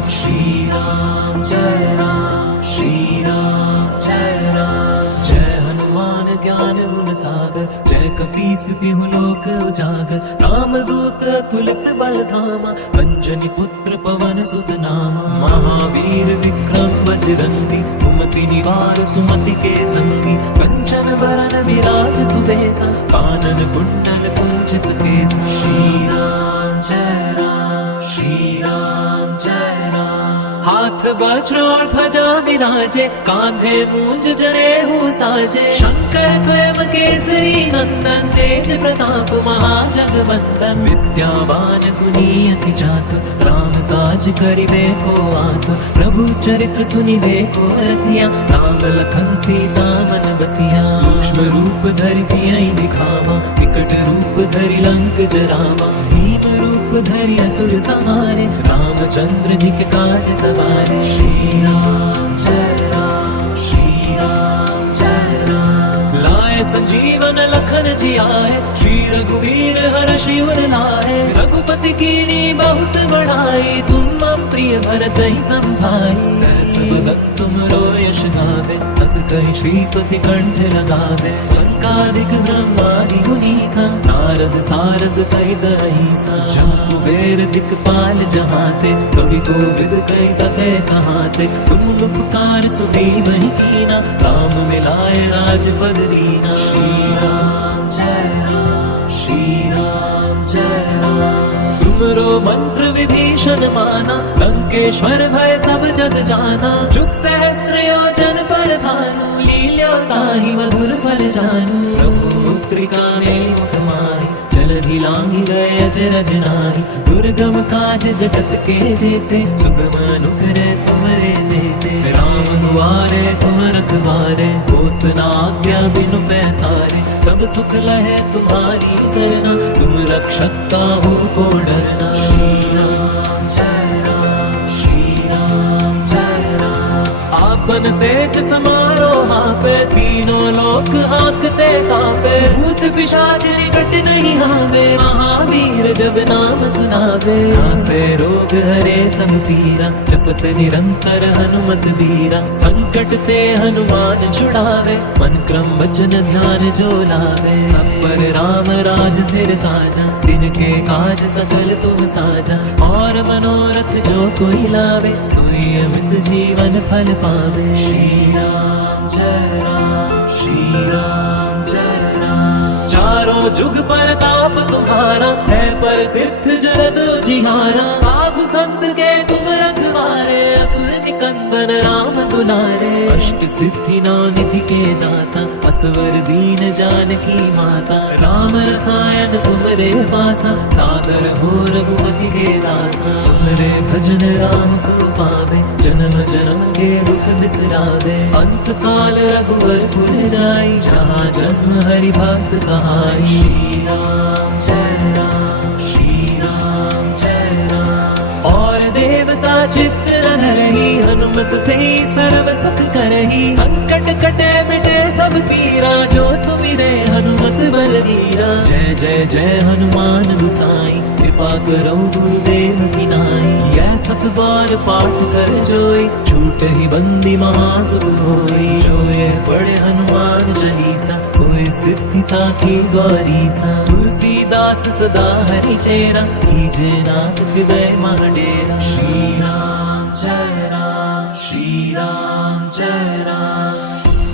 श्री राम जय राम, श्री राम जय राम। जय हनुमान ज्ञान गुण सागर, जय कपीस तिहु लोक उजागर। राम दूत अतुलित बल धामा, अंजनी पुत्र पवन सुत नामा। महावीर विक्रम बजरंगी, कुमति निवार सुमति के संगी। कंचन बरन विराज सुबेसा, कानन कुंडल कुंचित केसा। श्री राम जय राम, श्री राम जय राम। हाथ वज्र और ध्वजा विराजे, कांधे मूंज जनेऊ साजे। शंकर स्वयं केसरी नंदन, तेज प्रताप महाजगवंदन। विद्यावान गुणी अति चातुर, राम काज करिबे को आतुर। प्रभु चरित्र सुनिबे को रसिया, राम लखन सीता मन बसिया। सूक्ष्म रूप धरि सियहि दिखावा, विकट रूप धरि लंक जरावा। भीम रूप धरि असुर संहारे, रामचंद्र जी के काज सवारे। श्री राम जय राम, श्री राम जय राम। लाए संजीवन लखन जियाए, श्री रघुवीर हर्षि उर लाए। रघुपति कीनी बहुत बढ़ाई, तुम मम प्रिय भरतहि संभाई। सहस बदन तुमरो यश गावे, हस कहि श्रीपति कंठ लगावे। संकादिक ब्रह्मादि मुनीसा, नारद सारद सहित अहिसा। जब कुबेर दिक्पाल जहाते, कवि कोविद कहि सके कहाते। तुम उपकार सुग्रीवहि कीना, राम मिलाए राजपद दीना। श्री राम जय राम, श्री राम जय राम। तुमरो मंत्र विभीषण माना, लंकेश्वर भय सब जग जाना। जुग सहस्त्र योजन पर भानु, लील्यो ताहि मधुर फल जानू। प्रभु मुद्रिका में मुख माहि, जलधि लांघि गए अजरज नाहि। दुर्गम काज जगत के जेते, सुगम अनुग्रह तुमरे देते। राम दुआरे तुम रखवारे, होत न आज्ञा बिनु पैसारे। सब सुख लहे तुम्हारी सरना, तुम रक्षक काहू को डरना। श्री राम जय राम, श्री राम जय राम। आपन तेज समारो हापे, तीनों लोक हांकते कापे। भूत पिशाच निकट नहीं आवे, महावीर जब नाम सुनावे। नासे रोग हरे सब पीरा, जपत निरंतर हनुमत वीरा। संकट ते हनुमान छुड़ावे, मन क्रम वचन ध्यान जो लावे। सब पर राम राज सिर ताजा, तिनके काज सकल तुम साजा। और मनोरथ जो कोई लावे, सोई अमित जीवन फल पावे। श्री राम जय राम, श्री राम जय राम। चारों जुग परताप तुम्हारा, है प्रसिद्ध जगत जिहारा। साधु संत के तुम रखवारे, असुर निकंदन राम दुलारे। अष्ट सिद्धि नौ निधि के दाता, असवर दीन जानकी माता। राम रसायन तुमरे पासा, सादर हो रघुपति के दासा। तुमरे भजन राम को पावे, जन्म जन्म के दुख बिसरावे। अंत काल रघुवर पुर जाई, जहाँ जन्म हरि भक्त कहाई। श्री राम जय राम, श्री राम जय राम। और देवता चित्त न रही, हनुमत से सर्व सुख करही। संकट कटे मिटे सब पीरा, जो सुमिरे हनुमत बलवीरा। जय जय जय हनुमान गुसाई, कृपा करो गुरुदेव की नाई। यह 7 बार पाठ कर जोई, छूट ही बंदी महासुख होई। जो यह पढ़े हनुमान चालीसा, होए सिद्धि साखी गौरीसा। तुलसीदास सदा हरि चेरा, कीजे नाथ हृदय मह डेरा। श्री राम जय राम, श्री राम जय राम।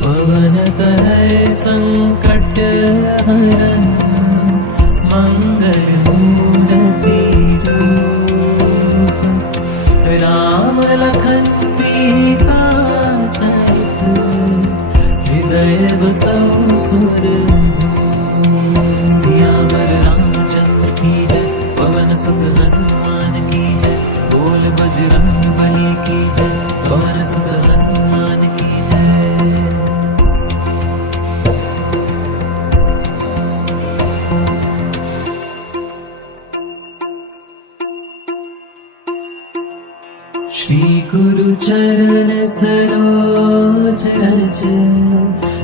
पवन तनय संकट हरन, मंगल मूर्ति रूप। राम लखन सीता सहित, हृदय बसौ सुरभूप। सियावर रामचंद्र की जय, पवन सुत हनुमान की जय। बोल बजरंग बली की जय, पवन सुत हनुमान की जय। श्री गुरु चरण सरोज रज,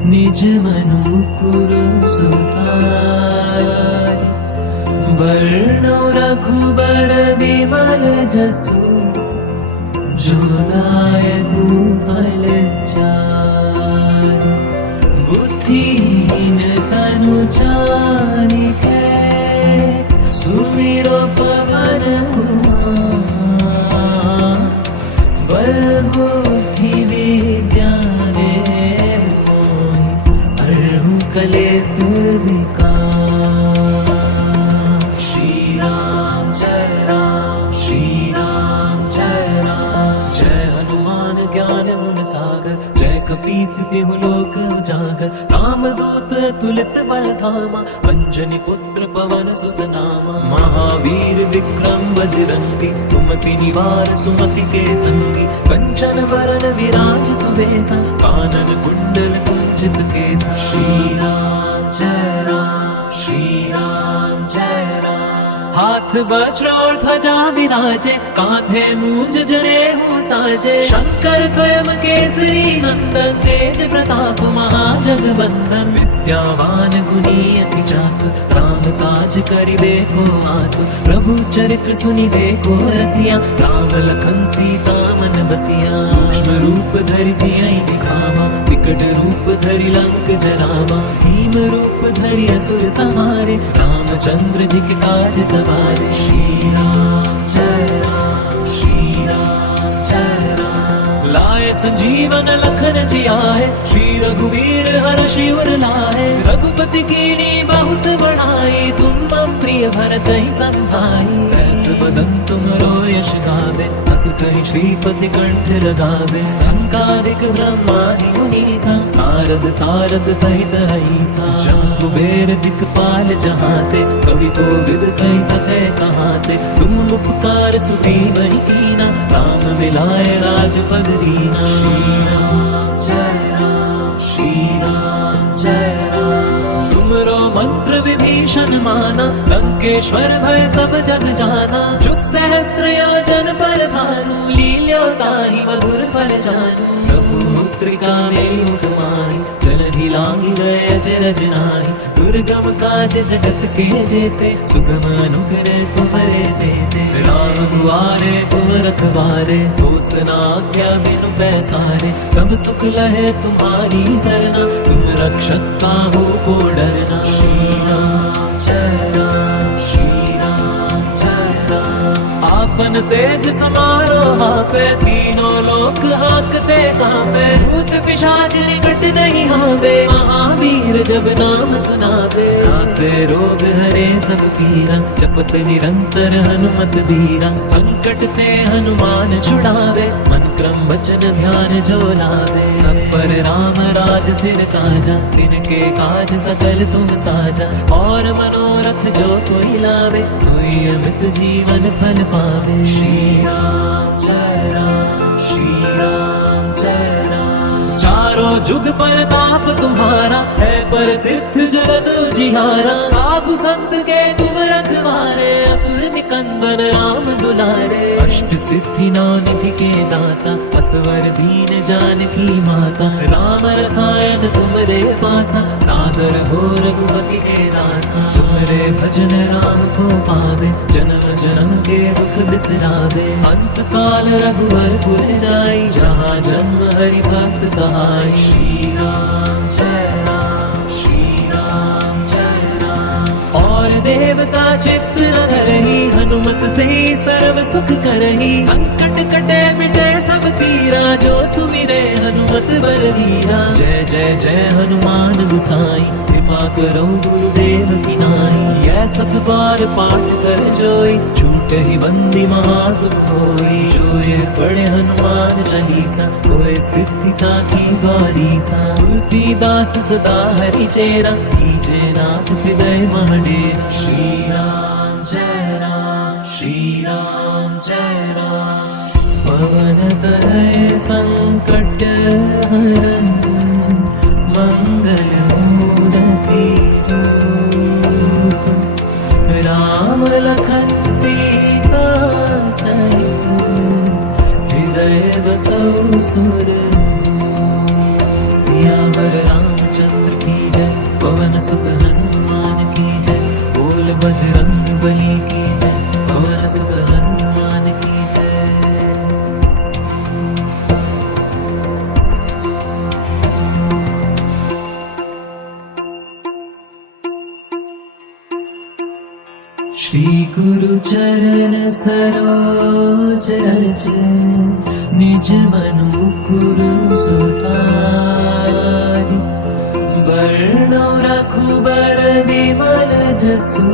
निज मनु मुकुर सुधारि। बरनौ रघुबर बिमल जसु, जो दायकु फल चारि। बुद्धिहीन तनु जानिके, सुमिरो पवन कुमार। बल बुद्धि विद्या मोहि, हरहु कलेश विकार। श्री राम जय राम, श्री राम जय राम। जय हनुमान ज्ञान गुण सागर, जय कपीस तिहु लोक उजागर। रामदूत तुलित बल धामा, अंजनी पुत्र पवन सुत नामा। महावीर विक्रम बजरंगी, सुमति निवार सुमति के संगी। कंचन वरण विराज सुबेसा, कानन कुंडल कुंचित केसा। श्री राम जय राम, श्री राम जय राम। हाथ वज्र और ध्वजा विराजे, कांधे मूंज जनेऊ साजे। शंकर स्वयं केसरी नंदन, तेज प्रताप महाजगवंदन। विद्यावान गुणी अति चातुर, राम काज करिबे को आतुर। प्रभु चरित्र सुनिबे को रसिया, राम लखन सीता मन बसिया। सूक्ष्म रूप धरि सियहि दिखावा, विकट रूप धरि लंक जरावा। भीम रूप धरि असुर संहारे, रामचंद्र जी के काज सवारे। श्री राम जय राम, श्री राम जय राम। लाए संजीवन लखन जियाए, श्री रघुवीर हर्षि उर लाए। रघुपति कीनी बहुत बड़ाई, तुम मम प्रिय भरतहि संभाई। सहस बदन तुमरो यश गावे, हस कहि श्रीपति कंठ लगावे। संकादिक ब्रह्मादि मुनीसा, नारद सारद सहित अहिसा। जब कुबेर दिक्पाल जहाते, कवि कोविद कहि सके कहाते। तुम उपकार सुग्रीवहि कीना, राम मिलाए राजपद दीना। श्री राम जय राम, श्री राम जय राम। तुमरो मंत्र विभीषण माना, लंकेश्वर भय सब जग जाना। जुग सहस्त्र योजन पर भानु, लील्यो ताहि मधुर फल जानू। प्रभु मुद्रिका में मुख माहि, जलधि लांघि गए अचरज नाहि। दुर्गम काज जगत के जेते, सुगम अनुग्रह तुम्हारे देते। राम दुआरे तुम रखवारे, दूत न आज्ञा बिनु पैसारे। सब सुख लहे तुम्हारी सरना, तुम रक्षक काहू को डरना। श्री राम जय राम, श्री राम जय राम। आपन तेज समारो हापे, तीनों लोक हाकते कांपे। भूत पिशाच निकट नहीं आवे, महावीर जब नाम सुनावे। नासे रोग हरे सब पीरा, जपत निरंतर हनुमत बीरा। संकट ते हनुमान छुड़ावे, मन क्रम वचन ध्यान जो लावे। सब पर राम राज सिर ताजा, तिनके काज सकल तुम साजा। और मनोरथ जो कोई लावे, सोई अमित जीवन फल पावे। श्री राम जय राम, श्री राम जय राम। चारों जुग परताप तुम्हारा, है प्रसिद्ध जगत जिहारा। साधु संत के तुम रखवारे असुर निकंदन राम दुलारे अष्ट सिद्धि नौ निधि के दाता असवर दीन जानकी माता राम रसायन तुमरे पासा सादर हो रघुपति के दासा तुमरे भजन राम को पावे जन्म जन्म के दुख बिसरावे अंत काल रघुवर पुर जाई जहाँ जन्म हरि भक्त कहाई श्री राम जय राम श्री राम जय राम और देवता चित्त न धरहि हनुमत से सर्व सुख करहि संकट कटे मिटे सब पीरा जो सुमिरे हनुमत बलवीरा जय जय जय हनुमान गुसाई कृपा करो गुरुदेव की नाई यह सब बार पाठ कर जोई छूटे ही बंदी महासुख होई जो ये पढ़े हनुमान चालीसा होए सिद्धि साखी गौरीसा तुलसीदास सदा हरि चेरा कीजे नाथ हृदय महडेरा श्री राम जय राम श्री राम जय राम पवन तनय संकट हरन मंगल मूर्ति रूप राम लखन सीता सहित हृदय बसौ सुर सियावर रामचंद्र की जय पवन सुत हनुमान की जय बोल बजरंग बली की जय पवन सुत हनुमान की जय श्री गुरु चरण सरोज रज निज मनु मुकुरु सुधारि बरनौ रघुबर बिमल जसु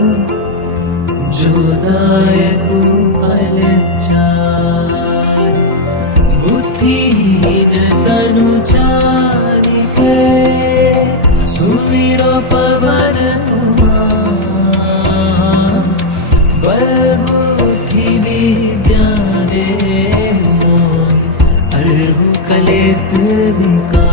जो दायकु फल चारि बुद्धिहीन तनु जानिके सुमिरो पवन बुद्धि विद्या देहु मोहि हरहु कलेश विकार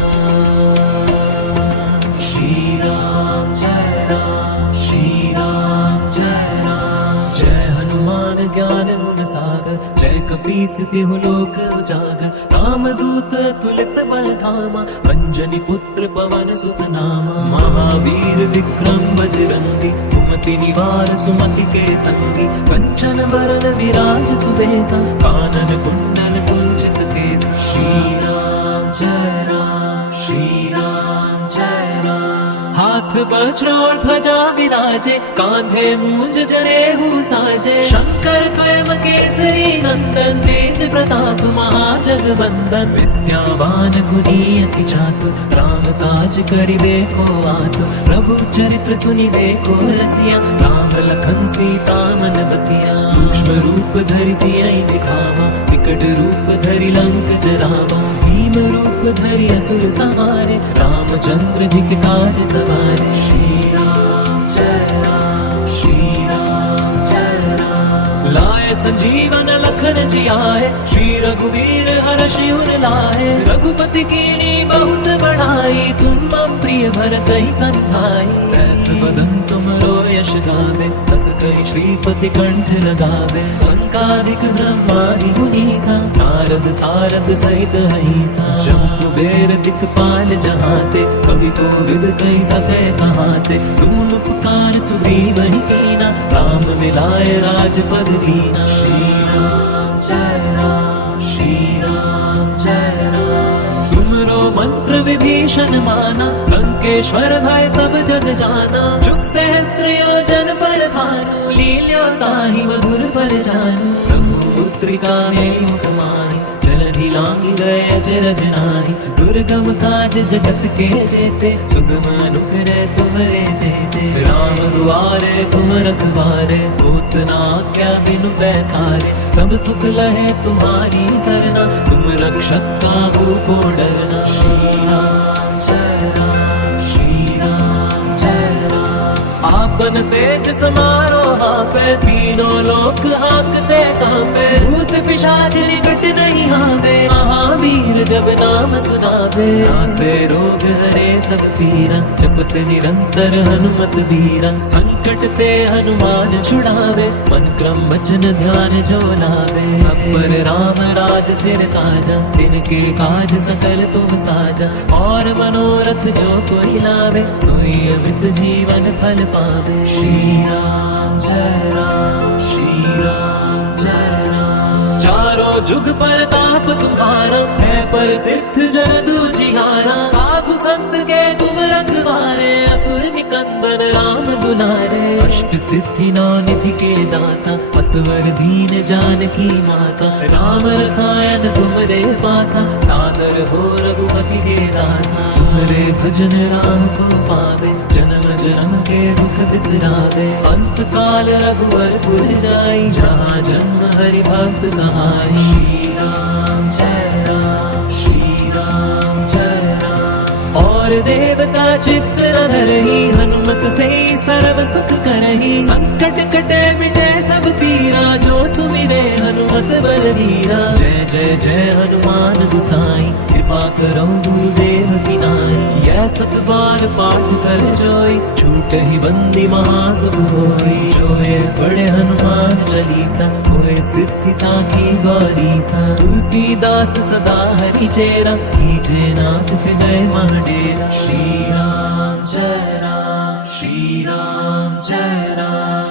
श्री राम जय राम श्री राम जय राम जय हनुमान ज्ञान गुण सागर जय कपीस तिहु लोक उजागर राम दूत तुलित बल धामा अंजनी पुत्र पवन सुत नामा महावीर विक्रम बजरंगी कुमति निवार सुमति के संगी कंचन बरन विराज सुबेसा कानन कुंडल कुंचित केसा श्री राम जय राम श्री राम जय राम हाथ वज्र और ध्वजा विराजे कांधे मूंज जनेऊ साजे शंकर स्वयं केसरी नंदन तेज प्रताप महाजगवंदन विद्यावान गुणी अति चातुर राम काज करिबे को आतुर प्रभु चरित्र सुनिबे को रसिया राम लखन सीता मन बसिया सूक्ष्म रूप धरि सियहि दिखावा विकट रूप धरि लंक जरावा भीम रूप धरि असुर संहारे रामचंद्र जी के काज सवारे श्री राम जय राम श्री राम जय राम लाए संजीवन लखन जियाए श्री रघुवीर हर्ष उर लाए रघुपति कीनी बहुत बढ़ाई तुम मम प्रिय भरत ही संभाई सहस बदन तुमरो यश गावे बस कई श्रीपति कंठ लगावे संकादिक ब्रह्मादि मुनीसा नारद सारद सहित हईसा जम कुबेर दिक्पाल जहाते कवि कोविद कई सके कहाते तुम उपकार सुग्रीव ही कीना राम मिलाए राजपद दीना श्री राम जय राम श्री राम जय राम तुमरो मंत्र विभीषण माना लंकेश्वर भय सब जग जाना जुग सहस्त्र योजन पर भानु लील्यो ताहि मधुर फल जानू प्रभु पुत्रिका में मुख माहि जलधि लांघि गए अचरज नाहि दुर्गम काज जगत के जेते सुगम अनुग्रह तुमरे देते राम दुआरे तुम रखवारे पूत न आज्ञा बिनु पैसारे सब सुख लहे तुम्हारी सरना तुम रक्षक काहू को डरना श्री राम जय राम श्री राम जय राम आपन तेज समारो हापे तीनों लोक हाकते कांपे भूत पिशाच निकट नहीं आवे महावीर जब नाम सुनावे, नासे रोग हरे सब पीरा, जपत निरंतर हनुमत वीरा। संकट ते हनुमान छुड़ावे, मन क्रम वचन ध्यान जो लावे। सब पर राम राज सिर ताजा, तिनके काज सकल तुम साजा। और मनोरथ जो कोई लावे, सोई अमित जीवन फल पावे। श्री राम जय राम, श्री राम जय राम। चारों जुग परताप तुम्हारा, है प्रसिद्ध जग जिहारा। साधु संत के तुम रखवारे, असुर निकंदन राम दुलारे। अष्ट सिद्धि नौ निधि के दाता, असवर दीन जानकी माता। राम रसायन तुमरे पासा, सादर हो रघुपति के दासा। तुमरे भजन राम को पावे, जन्म जन्म के दुख बिसरावे। अंत काल रघुवर पुर जाई, जहाँ जन्म हरि भक्त कहाई। श्री राम जय राम, श्री राम जय राम। और देवता चित्त न धरहि, हनुमत से सर्व सुख करहि। संकट कटे मिटे सब पीरा, जो सुमिरे हनुमत बलवीरा। जय जय जय हनुमान गुसाई, कृपा करो गुरुदेव की नाई। यह सत बार पाठ कर जोई, छूट ही बंदी महासुख होई। जो ये बड़े हनुमान चालीसा, होए सिद्धि साखी गौरीसा। तुलसीदास सदा हरि चेरा, कीजे नाथ हृदय मह डेरा। श्री राम जय राम, श्री राम जय राम।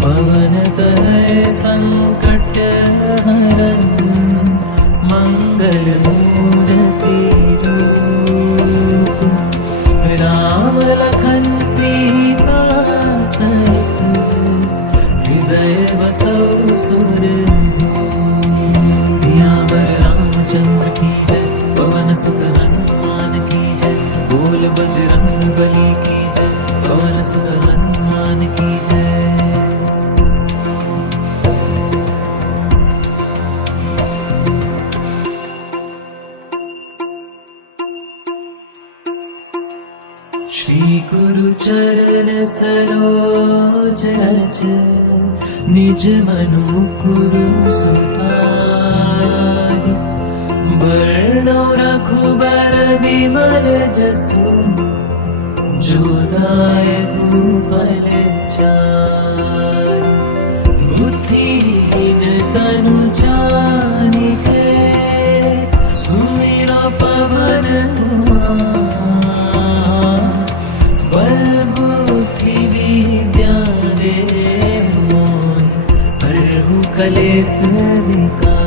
पवन तनय संकट हरन, मंगल मूर्ति रूप। राम लखन सीता सहित, हृदय बसौ सुरभूप। सियावर रामचंद्र की जय, पवन सुत हनुमान की जय। बोल बजरंग बली की जय, पवन सुत हनुमान की जय। श्री गुरु चरण सरोज रज, निज मनु मुकुरु सुधारि। बरनौ रघुबर बिमल जसु, जो दायकु फल चारि। बुद्धिहीन तनु जानिके, सुमिरा पवन कुमार। बल बुद्धि विद्या देहु मोहि, हरहु कलेस विकार।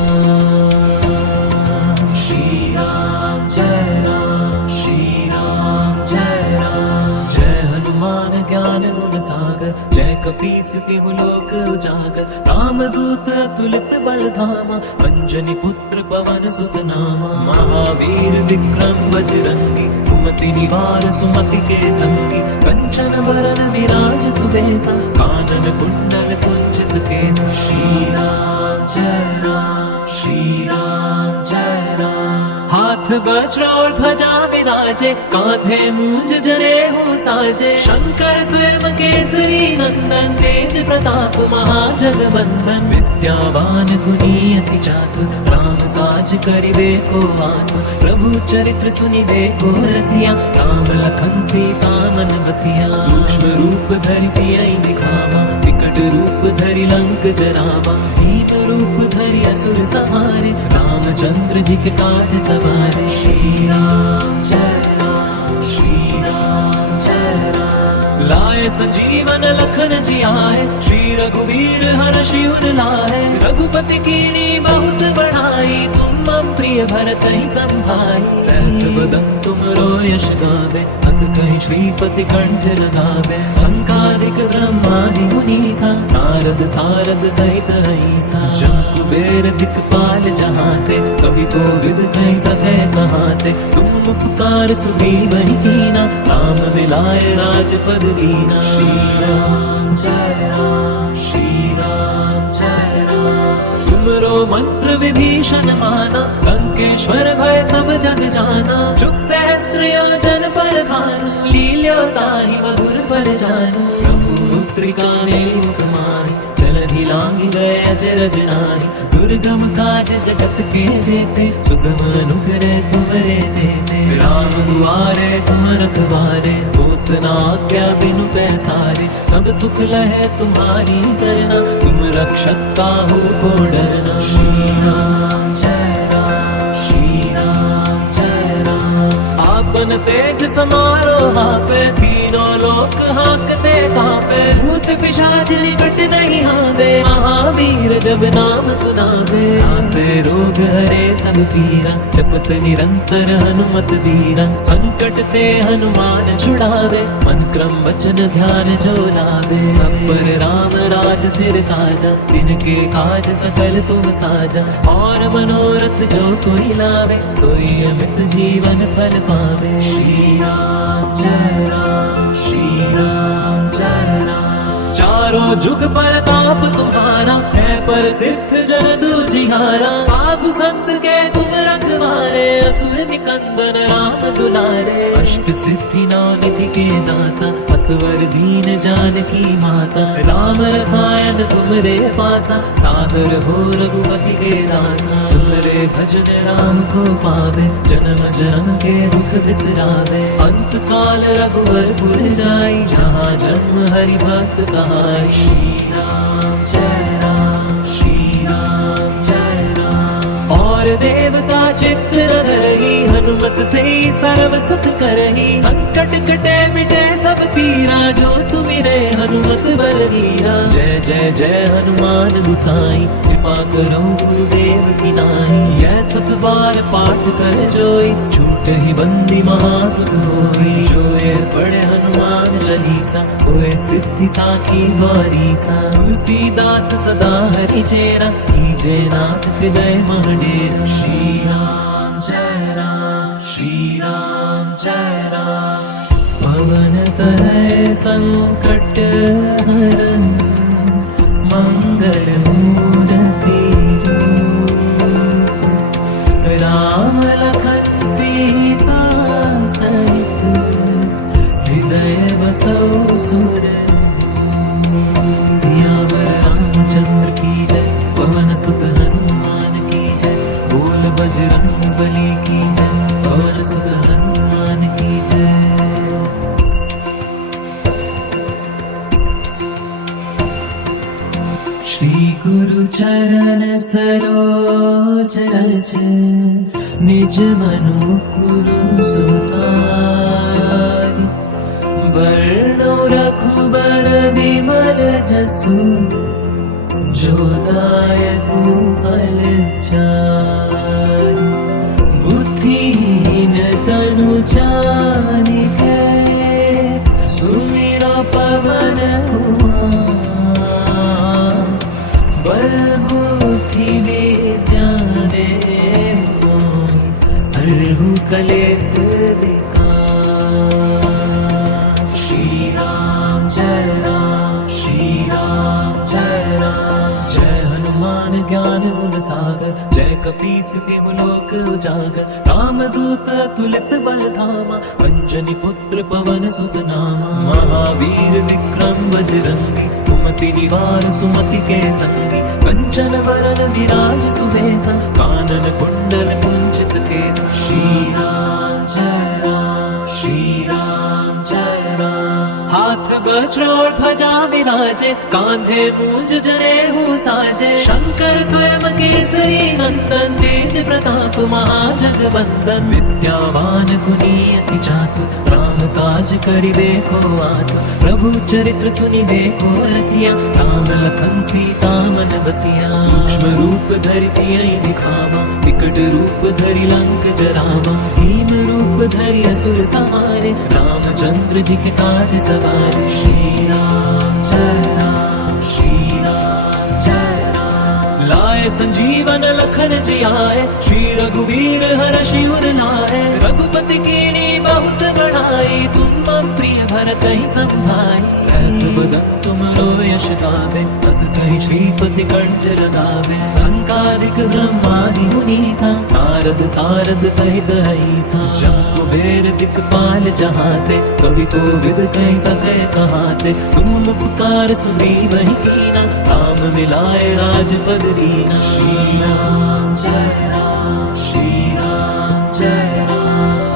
श्री राम जय राम, श्री राम जय राम। जय हनुमान ज्ञान गुण सागर, जय कपीस तिहु लोक उजागर। रामदूत अतुलित बल धामा, अंजनी पुत्र पवन सुत नामा। महावीर विक्रम बजरंगी, कुमति निवार सुमति के संगी। कंचन बरन विराज सुबेसा, कानन कुंडल कुंचित केसा। श्री राम जय राम, श्री राम जय राम। हाथ वज्र और ध्वजा विराजे, कांधे मूंज जनेऊ साजे। शंकर स्वयं केसरी नंदन, तेज प्रताप महाजगवंदन। विद्यावान गुणी अति चातुर, राम काज करिबे को आतुर। प्रभु चरित्र सुनिबे को रसिया, राम लखन सीता मन बसिया। सूक्ष्म रूप धरि सियहि दिखावा, विकट रूप धरि लंक जरावा। दीन रूप धरि असुर संहारे, रामचंद्र जी के काज सवारे। श्री राम जय राम, श्री राम जय राम। लाए संजीवन लखन जियाए, श्री रघुवीर हर्षि उर लाए। रघुपति कीनी बहुत बढ़ाई, तुम मम प्रिय भरत ही संभाई। सहस बदन तुमरो यश गावे, हस कहि श्रीपति कंठ लगावे। संकादिक ब्रह्मादि मुनीसा, नारद सारद सहित अहिसा। जहाँ कुबेर दिक्पाल जहाते, कवि कोविद कहि सकै कहाते। तुम उपकार सुग्रीवहि कीना, राम मिलाए राजपद दीना। श्री राम जय राम, श्री राम जय राम। तुमरो मंत्र विभीषण माना, लंकेश्वर भय सब जग जाना। जुग सहस्त्र योजन पर भानु, लील्यो ताहि मधुर फल जानू। प्रभु मुद्रिका मेल मुख माहि, जलधि ही लांग गए अजरज नाही। दुर्गम काज जगत के जेते, सुगम अनुग्रह तुमरे देते। राम दुआरे तुम रखवारे, होत न आज्ञा बिनु पैसारे। सब सुख लहे तुम्हारी सरना, तुम रक्षक काहू को डरना। श्री राम जय राम, श्री राम जय राम। आपन तेज समारो हापे, तीनों लोक हाकते कांपे। भूत पिशाच निकट नहीं आवे, महावीर जब नाम सुनावे। नासे रोग हरे सब पीरा, जपत निरंतर हनुमत वीरा। संकट ते हनुमान छुड़ावे, मन क्रम वचन ध्यान जो लावे। सब पर राम राज सिर ताजा, तिनके काज सकल तुम साजा। और मनोरथ जो कोई लावे, सोई अमित जीवन फल पावे। श्री राम जय राम, श्री राम जय राम। चारों जुग परताप तुम्हारा, है पर सिद्ध जन दूजिहारा। साधु संत के तुम रखवारे, असुर निकंदन राम दुलारे। अष्ट सिद्धि नौ निधि के दाता, असवर दीन जानकी माता। राम रसायन तुमरे पासा, सादर हो रघुपति के दासा। तुमरे भजन राम को पावे, जन्म जन्म के दुख बिसरावे। अंत काल रघुवरपुर जाई, जहाँ जन्म हरि भक्त कहाई। श्री राम जय राम, श्री राम जय राम। और देवता चित्त न धरहि, हनुमत से सर्व सुख करहि। संकट कटे मिटे सब पीरा, जो सुमिरे हनुमत बलवीरा। जय जय जय हनुमान गुसाई, कृपा करो गुरुदेव की नाई। यह सत बार पाठ कर जोई, छूट ही बंदी महासुख होई। जो ये पढ़े हनुमान चालीसा, होए सिद्धि साखी गौरीसा। तुलसीदास सदा हरि चेरा, कीजे नाथ हृदय मह डेरा। श्री राम जय राम, श्री राम जय राम। पवन तनय संकट हरन, मंगल मूर्ति रूप। राम लखन सीता सहित, हृदय बसौ सुरभूप। सियावर रामचंद्र की जय, पवन सुत हनुमान की जय। बोल बजरंग बली की जय, पवन सुत हनुमान की जय। श्री गुरु चरण सरोज रज, निज मनु मुकुरु सुधारि। बरनौ रघुबर बिमल जसु, जो दायक फल चारि। बुद्धिहीन तनु जानिके, सुमिरा पवन कुमार। बल बुद्धि विद्या देहु, हरहु कलेस विकार। श्री राम जय राम, श्री राम जय राम। जय हनुमान ज्ञान गुण सागर, जय कपीस तिहु लोक उजागर। रामदूत अतुलित बल धामा, अंजनी पुत्र पवन सुत नामा। महावीर विक्रम बजरंगी, कुमति निवार सुमति के संगी। कंचन वरन विराज सुबेसा, कानन कुंडल कुंचित केसा। श्री राम जय राम, श्री राम जय राम। हाथ वज्र और ध्वजा विराजे, कांधे मूंज जनेऊ साजे। शंकर स्वयं केसरी नंदन, तेज प्रताप महाजगवंदन। विद्यावान गुणी अति चातुर, राम काज करिबे को आतुर। प्रभु चरित्र सुनिबे को रसिया, राम लखन सीता मन बसिया। सूक्ष्म रूप धरि सियहि दिखावा, विकट रूप धरि लंक जरावा। भीम रूप धरि असुर सहारे, रामचंद्र जी के काज सवारे। श्री राम जय राम, श्री राम जय राम। लाए संजीवन लखन जियाए, श्री रघुवीर हरषि उर लाए। रघुपति कीनी बहुत बड़ाई, तुम मम प्रिय भरत ही संभाई। सहस बदन तुम रो यश गावे, बस कहि श्रीपति कंठ लगावे। संकारिक ब्रह्मादि मुनीसा, नारद सारद सहित ऐसा। जम कुबेर दिक्पाल जहाते, कवि कोविद कहि सके कहाते। तुम उपकार सुग्रीव ही कीना, राम मिलाए राजपद दीना। श्री राम जय राम, श्री राम जय राम।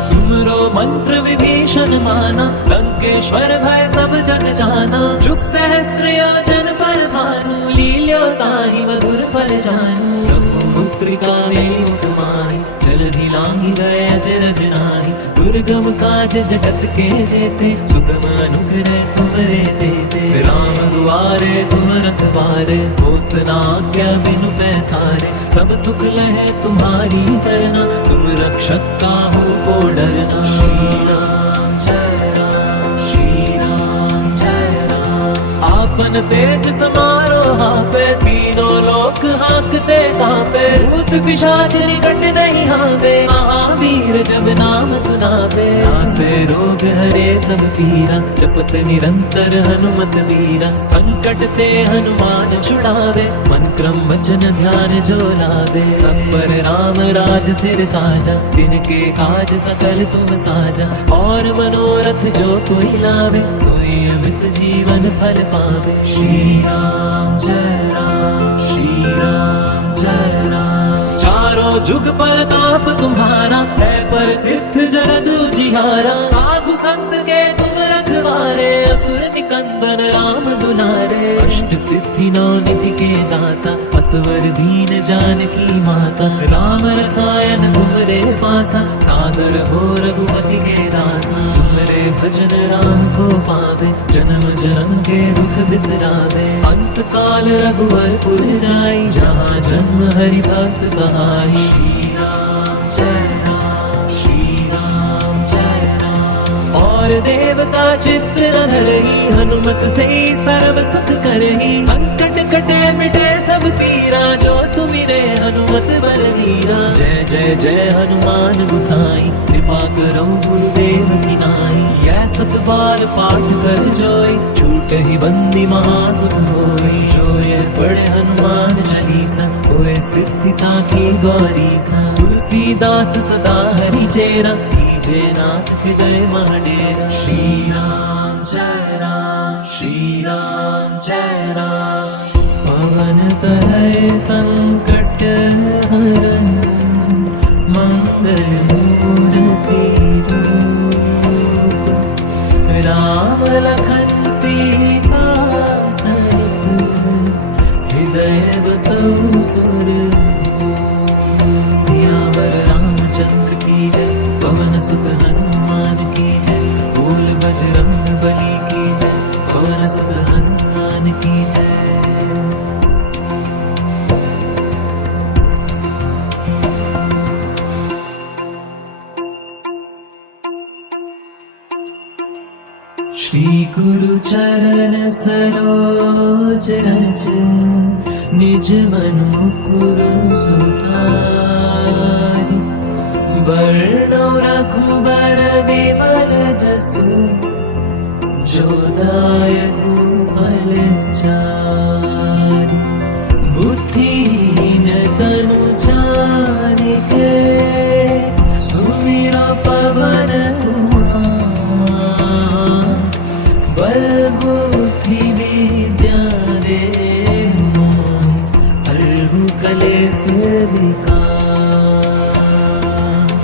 तुमरो मंत्र विभीषण माना, लंकेश्वर भय सब जग जाना। जुग सहस्त्र योजन पर भानु, लील्यो ताहि मधुर फल जानू। रघुपुत्रिका मेरी मुख माहि, जलधि लांघि गए अजरज नाहि। दुर्गम काज जगत के जेते, सुगम अनुग्रह तुमरे देते। राम दुआरे तुम रखवारे, होत न आज्ञा बिनु पैसारे। सब सुख लहे तुम्हारी सरना, तुम रक्षक काहू को डरना। श्री राम जय राम, श्री राम जय राम। आपन तेज समारो हापे, तीनों लोक हांकते कांपे। भूत पिशाच निकट नहीं हावे, महावीर जब नाम सुनावे। नासे रोग हरे सब पीरा, जपत निरंतर हनुमत वीरा। संकट ते हनुमान छुड़ावे, मन क्रम वचन ध्यान जो लावे। सब पर राम राज सिर ताजा, तिनके काज सकल तुम साजा। और मनोरथ जो कोई लावे, सोई अमित जीवन फल पावे। श्री राम जय राम, श्री राम जय राम। चारों जुग परताप तुम्हारा, है प्रसिद्ध जगत जिहारा। साधु संत के तुम रखवारे, असुर निकंदन राम दुलारे। अष्ट सिद्धि नौ निधि के दाता, असवर दीन जानकी माता। राम रसायन तुमरे पासा, सादर हो रघुपति के दासा। तुमरे भजन राम को पावे, जन्म जन्म के दुख बिसरावे। अंत काल रघुवरपुर जाई, जहाँ जन्म हरि भक्त कहाई। श्री राम जय राम, श्री राम जय राम। और देवता चित्त न धरही, हनुमत से सर्व सुख करही। संकट कटे मिटे सब पीरा, जो सुमिरे हनुमत बलवीरा। जय जय जय हनुमान गुसाई, कृपा करो गुरुदेव की नाई। यह सत बार पाठ कर जोई, छूट ही बंदी महासुख होई। जो यह पढ़े हनुमान चालीसा, होए सिद्धि साखी गौरीसा। तुलसीदास सदा हरि चेरा, कीजे नाथ हृदय महडेरा। श्री राम जय राम, श्री राम जय राम। पवन तनय संकट हरन, मंगल मूर्ति रूप। राम लखन सीता सहित, हृदय बसौ सुरभूप। सियावर रामचंद्र की जय, पवन सुत हनुमान की जय। बोल बजरंग बली की जय, पवन सुत हनुमान की जय। श्री गुरु चरण सरोज रज, निज मन मुकुर सुधारि। बरनौ रघुबर विमल जसु, जो दायक फल चारि। बुद्धिहीन तनु जानिके, सुमिरो पवन कुमार। बल बुद्धि विद्या देहु मोहि, हरहु कलेस विकार।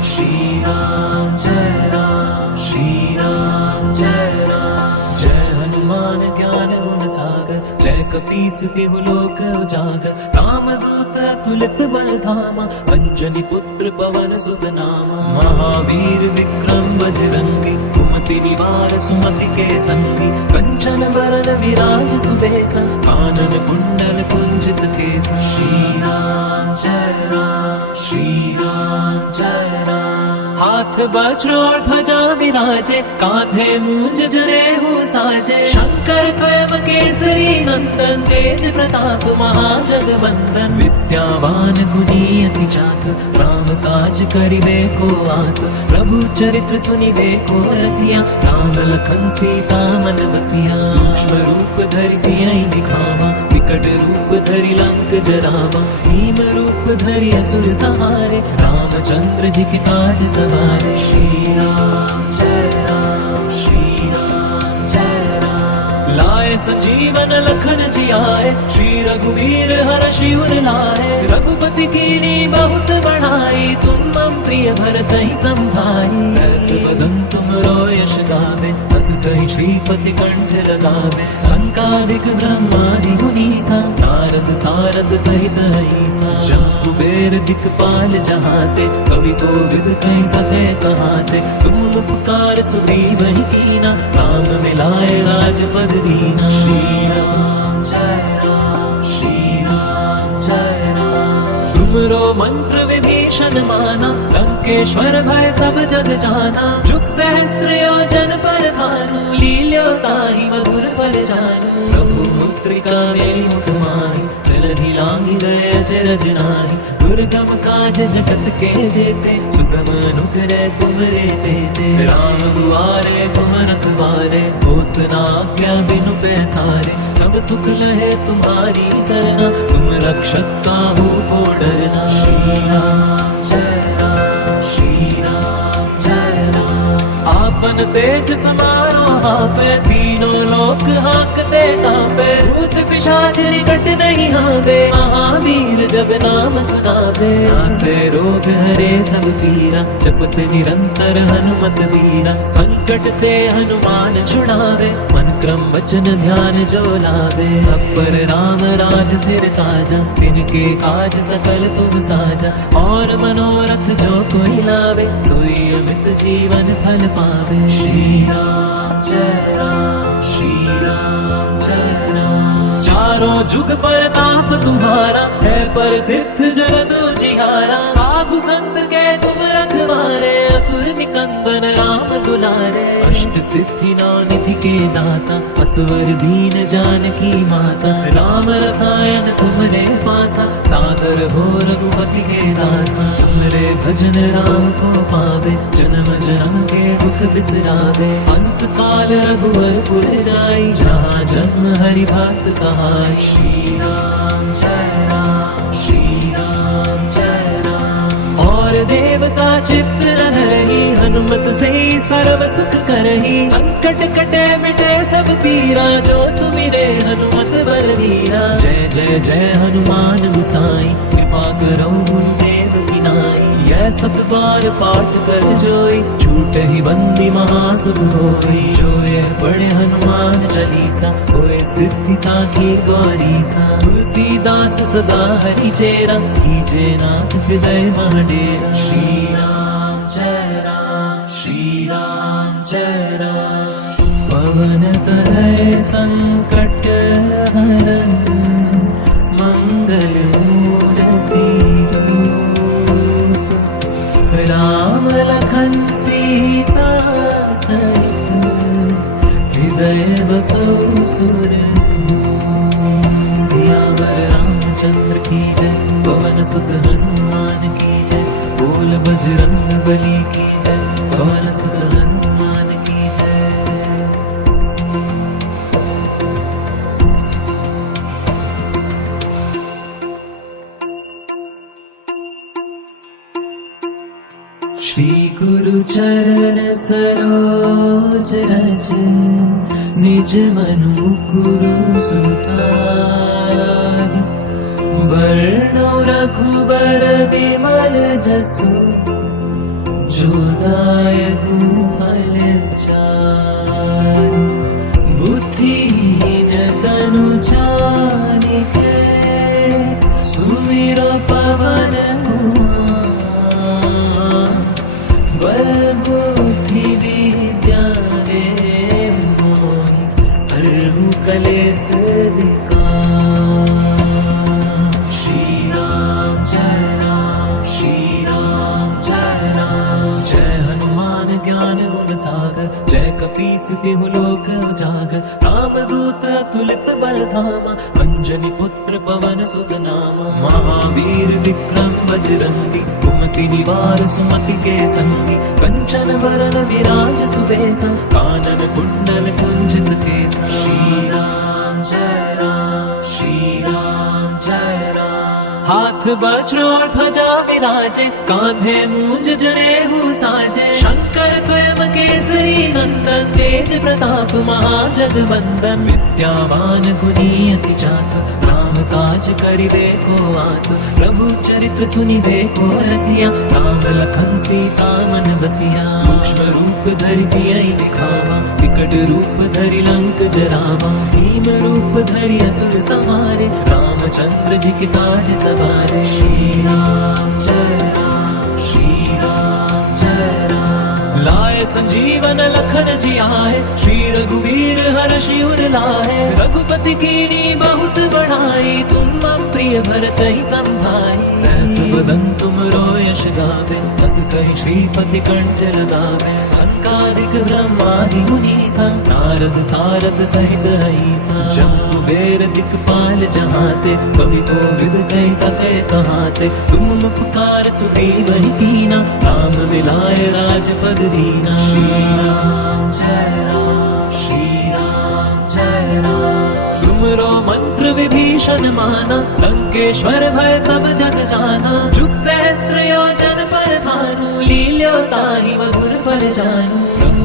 श्री राम जय राम, श्री राम जय राम। जय हनुमान ज्ञान गुण सागर, जय कपीस तिहु लोक उजागर। रामदूत अतुलित बल धामा, अंजनी पुत्र पवन सुत नामा। महावीर विक्रम बजरंगी, कुमति निवार सुमति के संगी। कंचन वरन विराज सुबेसा, कानन कुंडल कुंजित केसा। श्री राम जय राम, श्री राम जय राम। हाथ हाथ वज्र और ध्वजा विराजे, कांधे मूंज जनेऊ साजे। शंकर स्वयं केसरी नंदन, तेज प्रताप महाजगवंदन। विद्यावान गुणी अति चातुर, राम काज करिबे को आतुर। प्रभु चरित्र सुनिबे को रसिया, राम लखन सीता मन बसिया। सूक्ष्म रूप धरि सियहि दिखावा, विकट रूप धरि लंक जरावा। भीम रूप धरि असुर सहारे, रामचंद्र जी के काज सवारे। श्री राम जय राम, श्री राम जय राम। लाए संजीवन लखन जियाए, श्री रघुवीर हर्षि उर लाए। रघुपति कीनी बहुत बढ़ाई, तुम मम प्रिय भरतहि संभाई। सहस बदन तुमरो यश गावे, बस कहि श्रीपति कंठ लगावे। संकादिक ब्रह्मादि मुनीसा, नारद सारद सहित अहिसा। जब कुबेर दिक्पाल जहाते, कवि कोविद कहि सके कहाते। तुम उपकार सुग्रीव ही कीना, राम मिलाए राजपद दीना। श्री राम जय राम, श्री राम जय राम। तुमरो मंत्र विभीषण माना, लंकेश्वर भय सब जग जाना। जुग सहस्त्र योजन पर भानु, लील्यो ताहि मधुर फल जानू। प्रभु मुद्रिका मेलि मुख माहि, जलधि लांघि गए अचरज नाहि। दुर्गम काज जगत के जेते, सुगम अनुग्रह तुमरे तेते। राम दुआरे तुम रखवारे, होत न आज्ञा बिनु पैसारे। सब सुख लहे तुम्हारी सरना, तुम रक्षक काहू को डरना। श्री राम जय राम, श्री राम जय राम। आपन तेज समारो आपे, तीनों लोक हांकते कांपे। भूत पिशाच निकट नहीं आवे, महावीर जब नाम सुनावे। नासे रोग हरे सब पीरा, जपत निरंतर हनुमत वीरा। संकट ते हनुमान छुड़ावे, मन क्रम वचन ध्यान जो लावे। सब पर राम राज सिर ताजा, तिनके काज सकल तुम साजा। और मनोरथ जो कोई लावे, सोई अमित जीवन फल पावे। श्री राम जय राम, श्री राम जय राम। चारों जुग परताप तुम्हारा, है प्रसिद्ध जगत उजियारा। साधु संत के तुम रखवारे, असुर निकंदन राम दुलारे। अष्ट सिद्धि नौ निधि के दाता, असवर दीन जानकी माता। राम रसायन तुमरे पासा, सादर हो रघुपति के दासा। तुमरे भजन राम को पावे, जन्म जन्म के दुख बिसरावे। अंत काल रघुवर पुर जाई, जहाँ जन्म हरि भक्त कहाई। श्री राम जय राम, श्री राम जय राम। और देवता चित्त रह रही, हनुमत से सर्व सुख करही। संकट कटे मिटे सब पीरा, जो सुमिरे हनुमत बल वीरा। जय जय जय हनुमान गुसाई, कृपा करो गुरुदेव की नाई। यह सत बार पाठ कर जोई, छूट ही बंदी महासुख होई। जो यह पढ़े हनुमान चालीसा, होए सिद्धि साखी गौरीसा। तुलसीदास सदा हरि चेरा, कीजे नाथ हृदय मह डेरा। श्री राम जय राम, श्री राम जय राम। पवन तनय संकट हरन, मंगल मूर्ति रूप। राम लखन सीता सहित, हृदय बसौ सुरभूप। सियावर रामचंद्र की जय, पवन सुत हनुमान की जय। बोल बजरंग बली की जय, पवन सुत हनुमान की जय। श्री गुरु चरण सरोज रज, निज मनु मुकुरु सुधारि। बरनौ रघुबर बिमल जसु, जो दायकु फल चारि। बुद्धिहीन तनु जानिके, सुमिरो पवन कुमार। बल बुद्धि विद्या देहु मोहि, हरहु कलेस विकार। श्री राम जय राम, श्री राम जय राम। जय हनुमान सागर, जय कपीस तिहु लोक उजागर। रामदूत अतुलित बल धामा, अंजनी पुत्र पवन सुत नामा। महावीर विक्रम बजरंगी, कुमति निवार सुमति के संगी। कंचन बरन विराज सुबेसा, कानन कुंडल कुंजित केसा। श्री राम जय राम, श्री राम जय राम। हाथ वज्र और ध्वजा विराजे, कांधे मूंज जनेऊ साजे। शंकर स्वयं केसरी नंदन, तेज प्रताप महाजगवंदन। विद्यावान गुणी अति चातुर, राम काज करिबे को आतुर। प्रभु चरित्र सुनिबे को रसिया, राम लखन सीता मन बसिया। सूक्ष्म रूप धरि सियहि दिखावा, विकट रूप धरि लंक जरावा। भीम रूप धरि असुर संहारे, रामचंद्र जी के काज सवारे। श्री राम जय राम, श्री राम जय राम। लाए संजीवन लखन जी आए, श्री रघुवीर हर्षि उर लाए। रघुपति कीनी बहुत बढ़ाई, तुम मम प्रिय भरत ही संभाई। सहस बदन तुम यश गावे, बस कहि श्रीपति कंठ लगावे। संकादिक ब्रह्मादि मुनीसा, नारद सारद सहित अहिसा। जब कुबेर दिक्पाल जहाते, कवि कोविद कहि सके कहाते। तुम उपकार सुग्रीव ही कीना, राम मिलाए राजपद दीना। श्री राम जय राम, श्री राम जय राम। तुमरो मंत्र विभीषण माना, लंकेश्वर भय सब जग जाना। जुग सहस्त्र योजन पर भानु, लील्यो ताहि मधुर फल जानू। प्रभु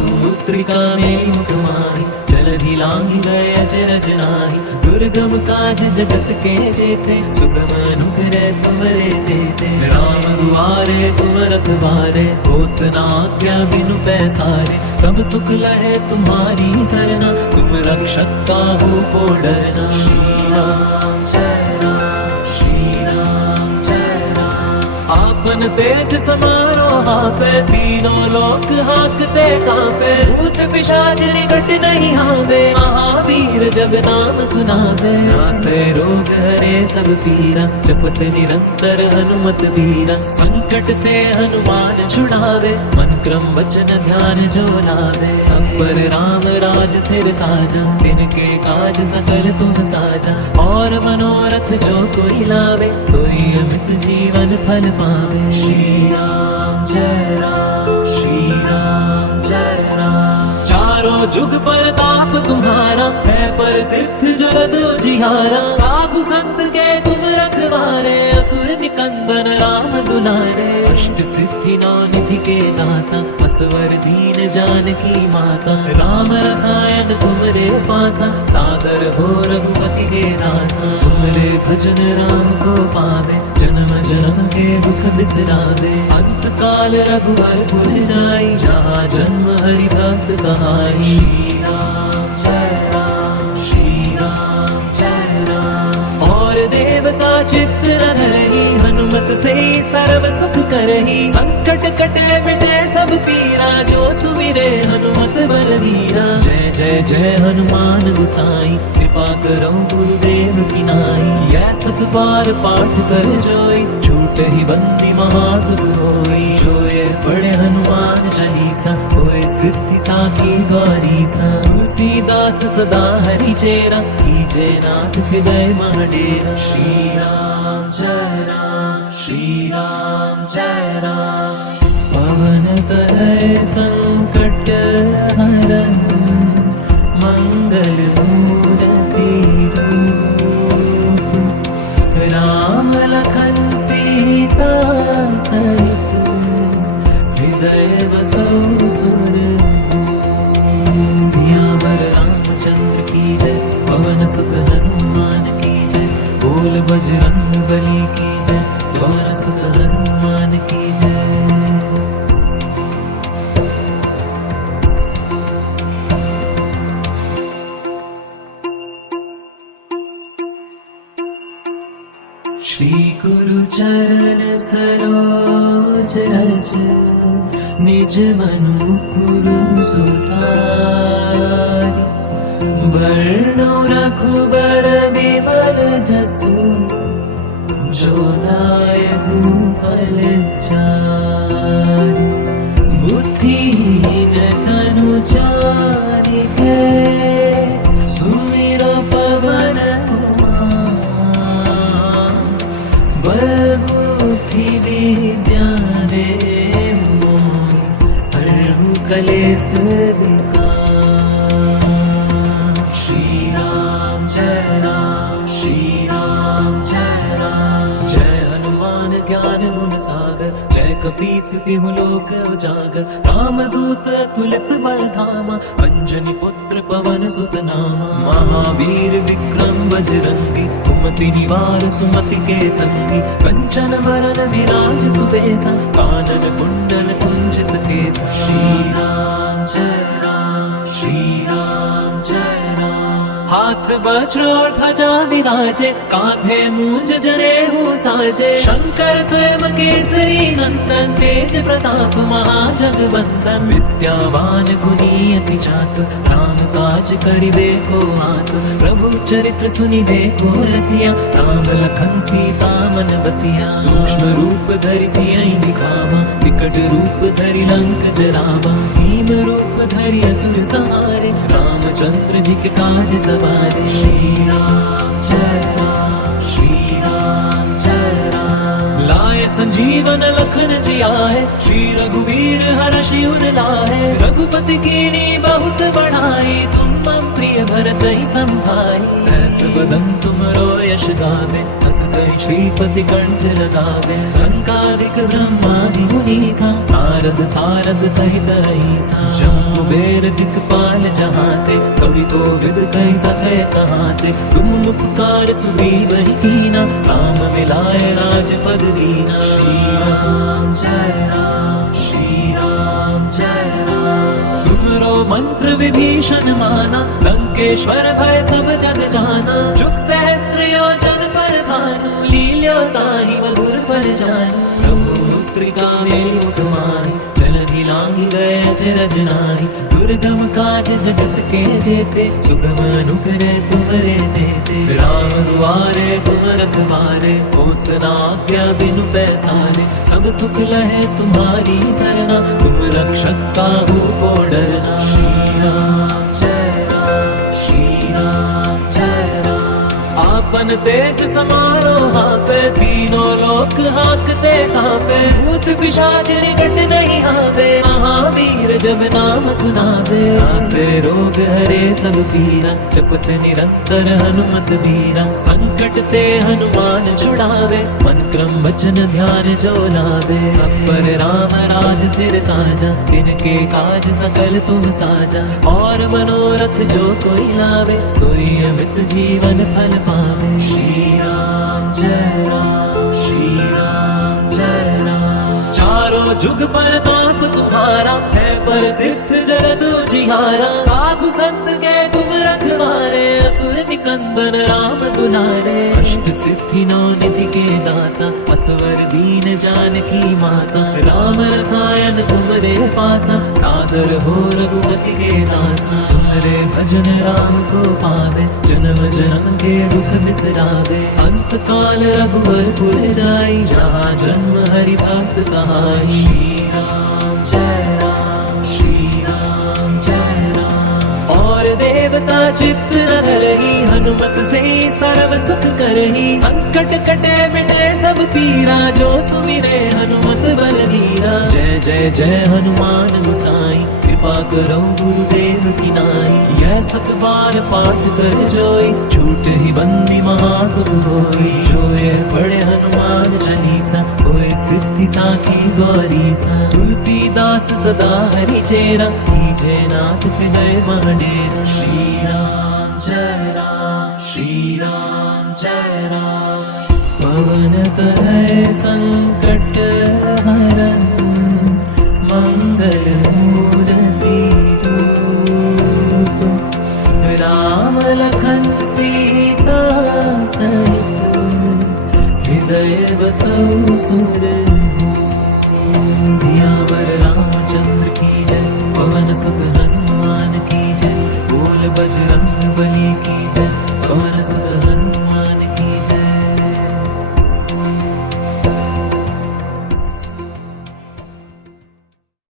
में मुख माहि, जलधि लांघि गए अचरज नाहि। दुर्गम काज जगत के जेते, सुगम अनुग्रह तुमरे तेते। राम दुआरे तुम रखवारे, होत न आज्ञा बिनु पैसारे। सब सुख लहे तुम्हारी सरना, तुम रक्षक काहू को डरना। श्री राम जय राम, श्री राम जय राम। आपन तेज समारो आपे, तीनों लोक हाकते कांपे। भूत पिशाच निकट नहीं आवे, महावीर जब नाम सुनावे। नासे रोग हरे सब पीरा, जपत निरंतर हनुमत वीरा। संकट ते हनुमान छुड़ावे, मन क्रम वचन ध्यान जो लावे। सब पर राम राज सिर ताजा, तिनके काज सकल तुम साजा। और मनोरथ जो कोई लावे, सोई अमित जीवन फल पावे। श्री राम जय राम, श्री राम जय राम। चारों जुग परताप तुम्हारा, है प्रसिद्ध जगत उजियारा। साधु संत के तुम रखवारे, असुर निकंदन राम दुलारे। अष्ट सिद्धि नौ निधि के दाता, असवर दीन जानकी माता। राम रसायन तुमरे पासा, सादर हो रघुपति के दासा। तुमरे भजन राम को पावे, जन्म जन्म के दुख बिसरावे। अंत काल रघुवर भूल जाई, जहाँ जन्म हरि भक्त कहाई। श्री राम जय राम, श्री राम जय राम। और देवता चित्त न धरही, हनुमत से सर्व सुख करही। संकट कटे मिटे सब पीरा, जो सुमिरे हनुमत बलवीरा। जय जय जय हनुमान गोसाई, कृपा करो गुरुदेव की नाई। यह सत बार पाठ कर जोई, छूट ही बंदी महासुख होई। जो ये पढ़े हनुमान चालीसा, होए सिद्धि साखी गौरीसा। तुलसीदास सदा हरि चेरा, कीजे नाथ हृदय मह डेरा। श्री राम जय राम, श्री राम जय राम। पवन तनय संकट हरन, मंगल मूर्ति रूप। राम लखन सीता सहित, हृदय बसौ सुरभूप। सियावर रामचंद्र की जय, पवन सुत हनुमान की जय। बोल बजरंग बली की जय, पवन सुत हनुमान की जय। श्री गुरु चरण सरोज रज, निज मनु मुकुरु सुधारि। बरनु रघुबर बिमल जसु, जो दायकु फल चारि। बुद्धिहीन उचारी के सुमिरो पवन कुमार बल बुद्धि विद्या दे मोहि हरहु कलेश विकार श्री राम श्री राम जय हनुमान ज्ञान गुण सागर जय कपीस तिहु लोक उजागर रामदूत अतुलित बल धामा अंजनी पुत्र पवन सुत नामा महावीर विक्रम बजरंगी कुमति निवार सुमति के संगी कंचन बरन विराज सुबेसा कानन कुंडल कुंजित केसा श्री राम श्री राम जय राम हाथ वज्र और ध्वजा विराजे कांधे मूंज जनेऊ साजे शंकर स्वयं केसरी नंदन तेज प्रताप महाजगवंदन विद्यावान गुणी अति चातुर राम काज करिबे को आतुर प्रभु चरित्र सुनिबे को रसिया राम लखन सीता मन बसिया सूक्ष्म रूप धरि सियहि दिखावा विकट रूप धरि लंक जरावा भीम रूप धरि असुर संहारे रामचंद्र जी के काज सवारे श्री राम श्री राम लाए संजीवन लखन जियाए श्री रघुवीर हर्षि उर लाए रघुपति कीनी बहुत बढ़ाई तुम मम प्रिय भरत ही संभाई सहस बदन तुम यश गावे हस कहि श्रीपति कंठ लगावे संकादिक ब्रह्मादि मुनीसा नारद सारद सहित ऐसा जम्मु बेर दिक्पाल जहाते कवि कोविद कहि सकै कहाते तुम उपकार सुग्रीव ही कीना राम मिलाए राजपद दीना श्री राम श्री राम तुमरो मंत्र विभीषण माना लंकेश्वर भय सब जग जाना जुग सहस्त्र योजन पर भानु लील्यो ताहि मधुर फल जानु रघुपुत्रिका मेरु कुमारी जलधि लांघि गए अचरज नाहि दुर्गम काज जगत के जेते सुगम अनुग्रह तुम्हारे देते राम दुआरे तुम रखवारे होत न आज्ञा बिनु पैसारे सब सुख लहे तुम्हारी सरना तुम रक्षक काहू को डरना श्री राम आपन तेज समारो हापे तीनों लोक हाकते कापे भूत पिशाच निकट नहीं आवे महावीर जब नाम सुनावे आसे रोग हरे सब पीरा जपत निरंतर हनुमत वीरा संकट ते हनुमान छुड़ावे मन क्रम वचन ध्यान जो लावे सब पर राम राज सिर ताजा तिनके काज सकल तुम साजा और मनोरथ जो कोई लावे सोई अमित जीवन फल पावे श्री राम श्री राम चारों जुग पर ताप तुम्हारा है प्रसिद्ध जगत जिहारा साधु संत के तुम रखवारे असुर निकंदन राम दुलारे अष्ट सिद्धि नौ निधि के दाता असवर दीन जानकी माता राम रसायन तुमरे पासा सादर हो रघुपति के दासा तुम्हारे भजन राम को पावे जन्म जन्म के दुख बिसरावे अंत काल रघुवर पुर जाई जहाँ जन्म हरि भक्त कहाई श्री राम श्री राम और देवता चित्त न धरही हनुमत से सर्व सुख करही संकट कटे मिटे सब पीरा जो सुमिरे हनुमत बलबीरा जय जय जय हनुमान गोसाई कृपा करो गुरुदेव की नाई यह सत बार पाठ कर जोई छूट ही बंदी महासुख होई जो ये बड़े हनुमान चालीसा होए सिद्धि साखी गौरीसा तुलसीदास सदा हरि चेरा कीजे नाथ हृदय डेरा श्री राम श्री राम पवन तनय संकट हरन मंगल मूर्ति रूप राम लखन सीता सहित हृदय बसौ सुरभूप सियावर रामचंद्र की जय पवन सुत हनुमान की जय बोल बजरंग बली की जय पवन सुत हनुमान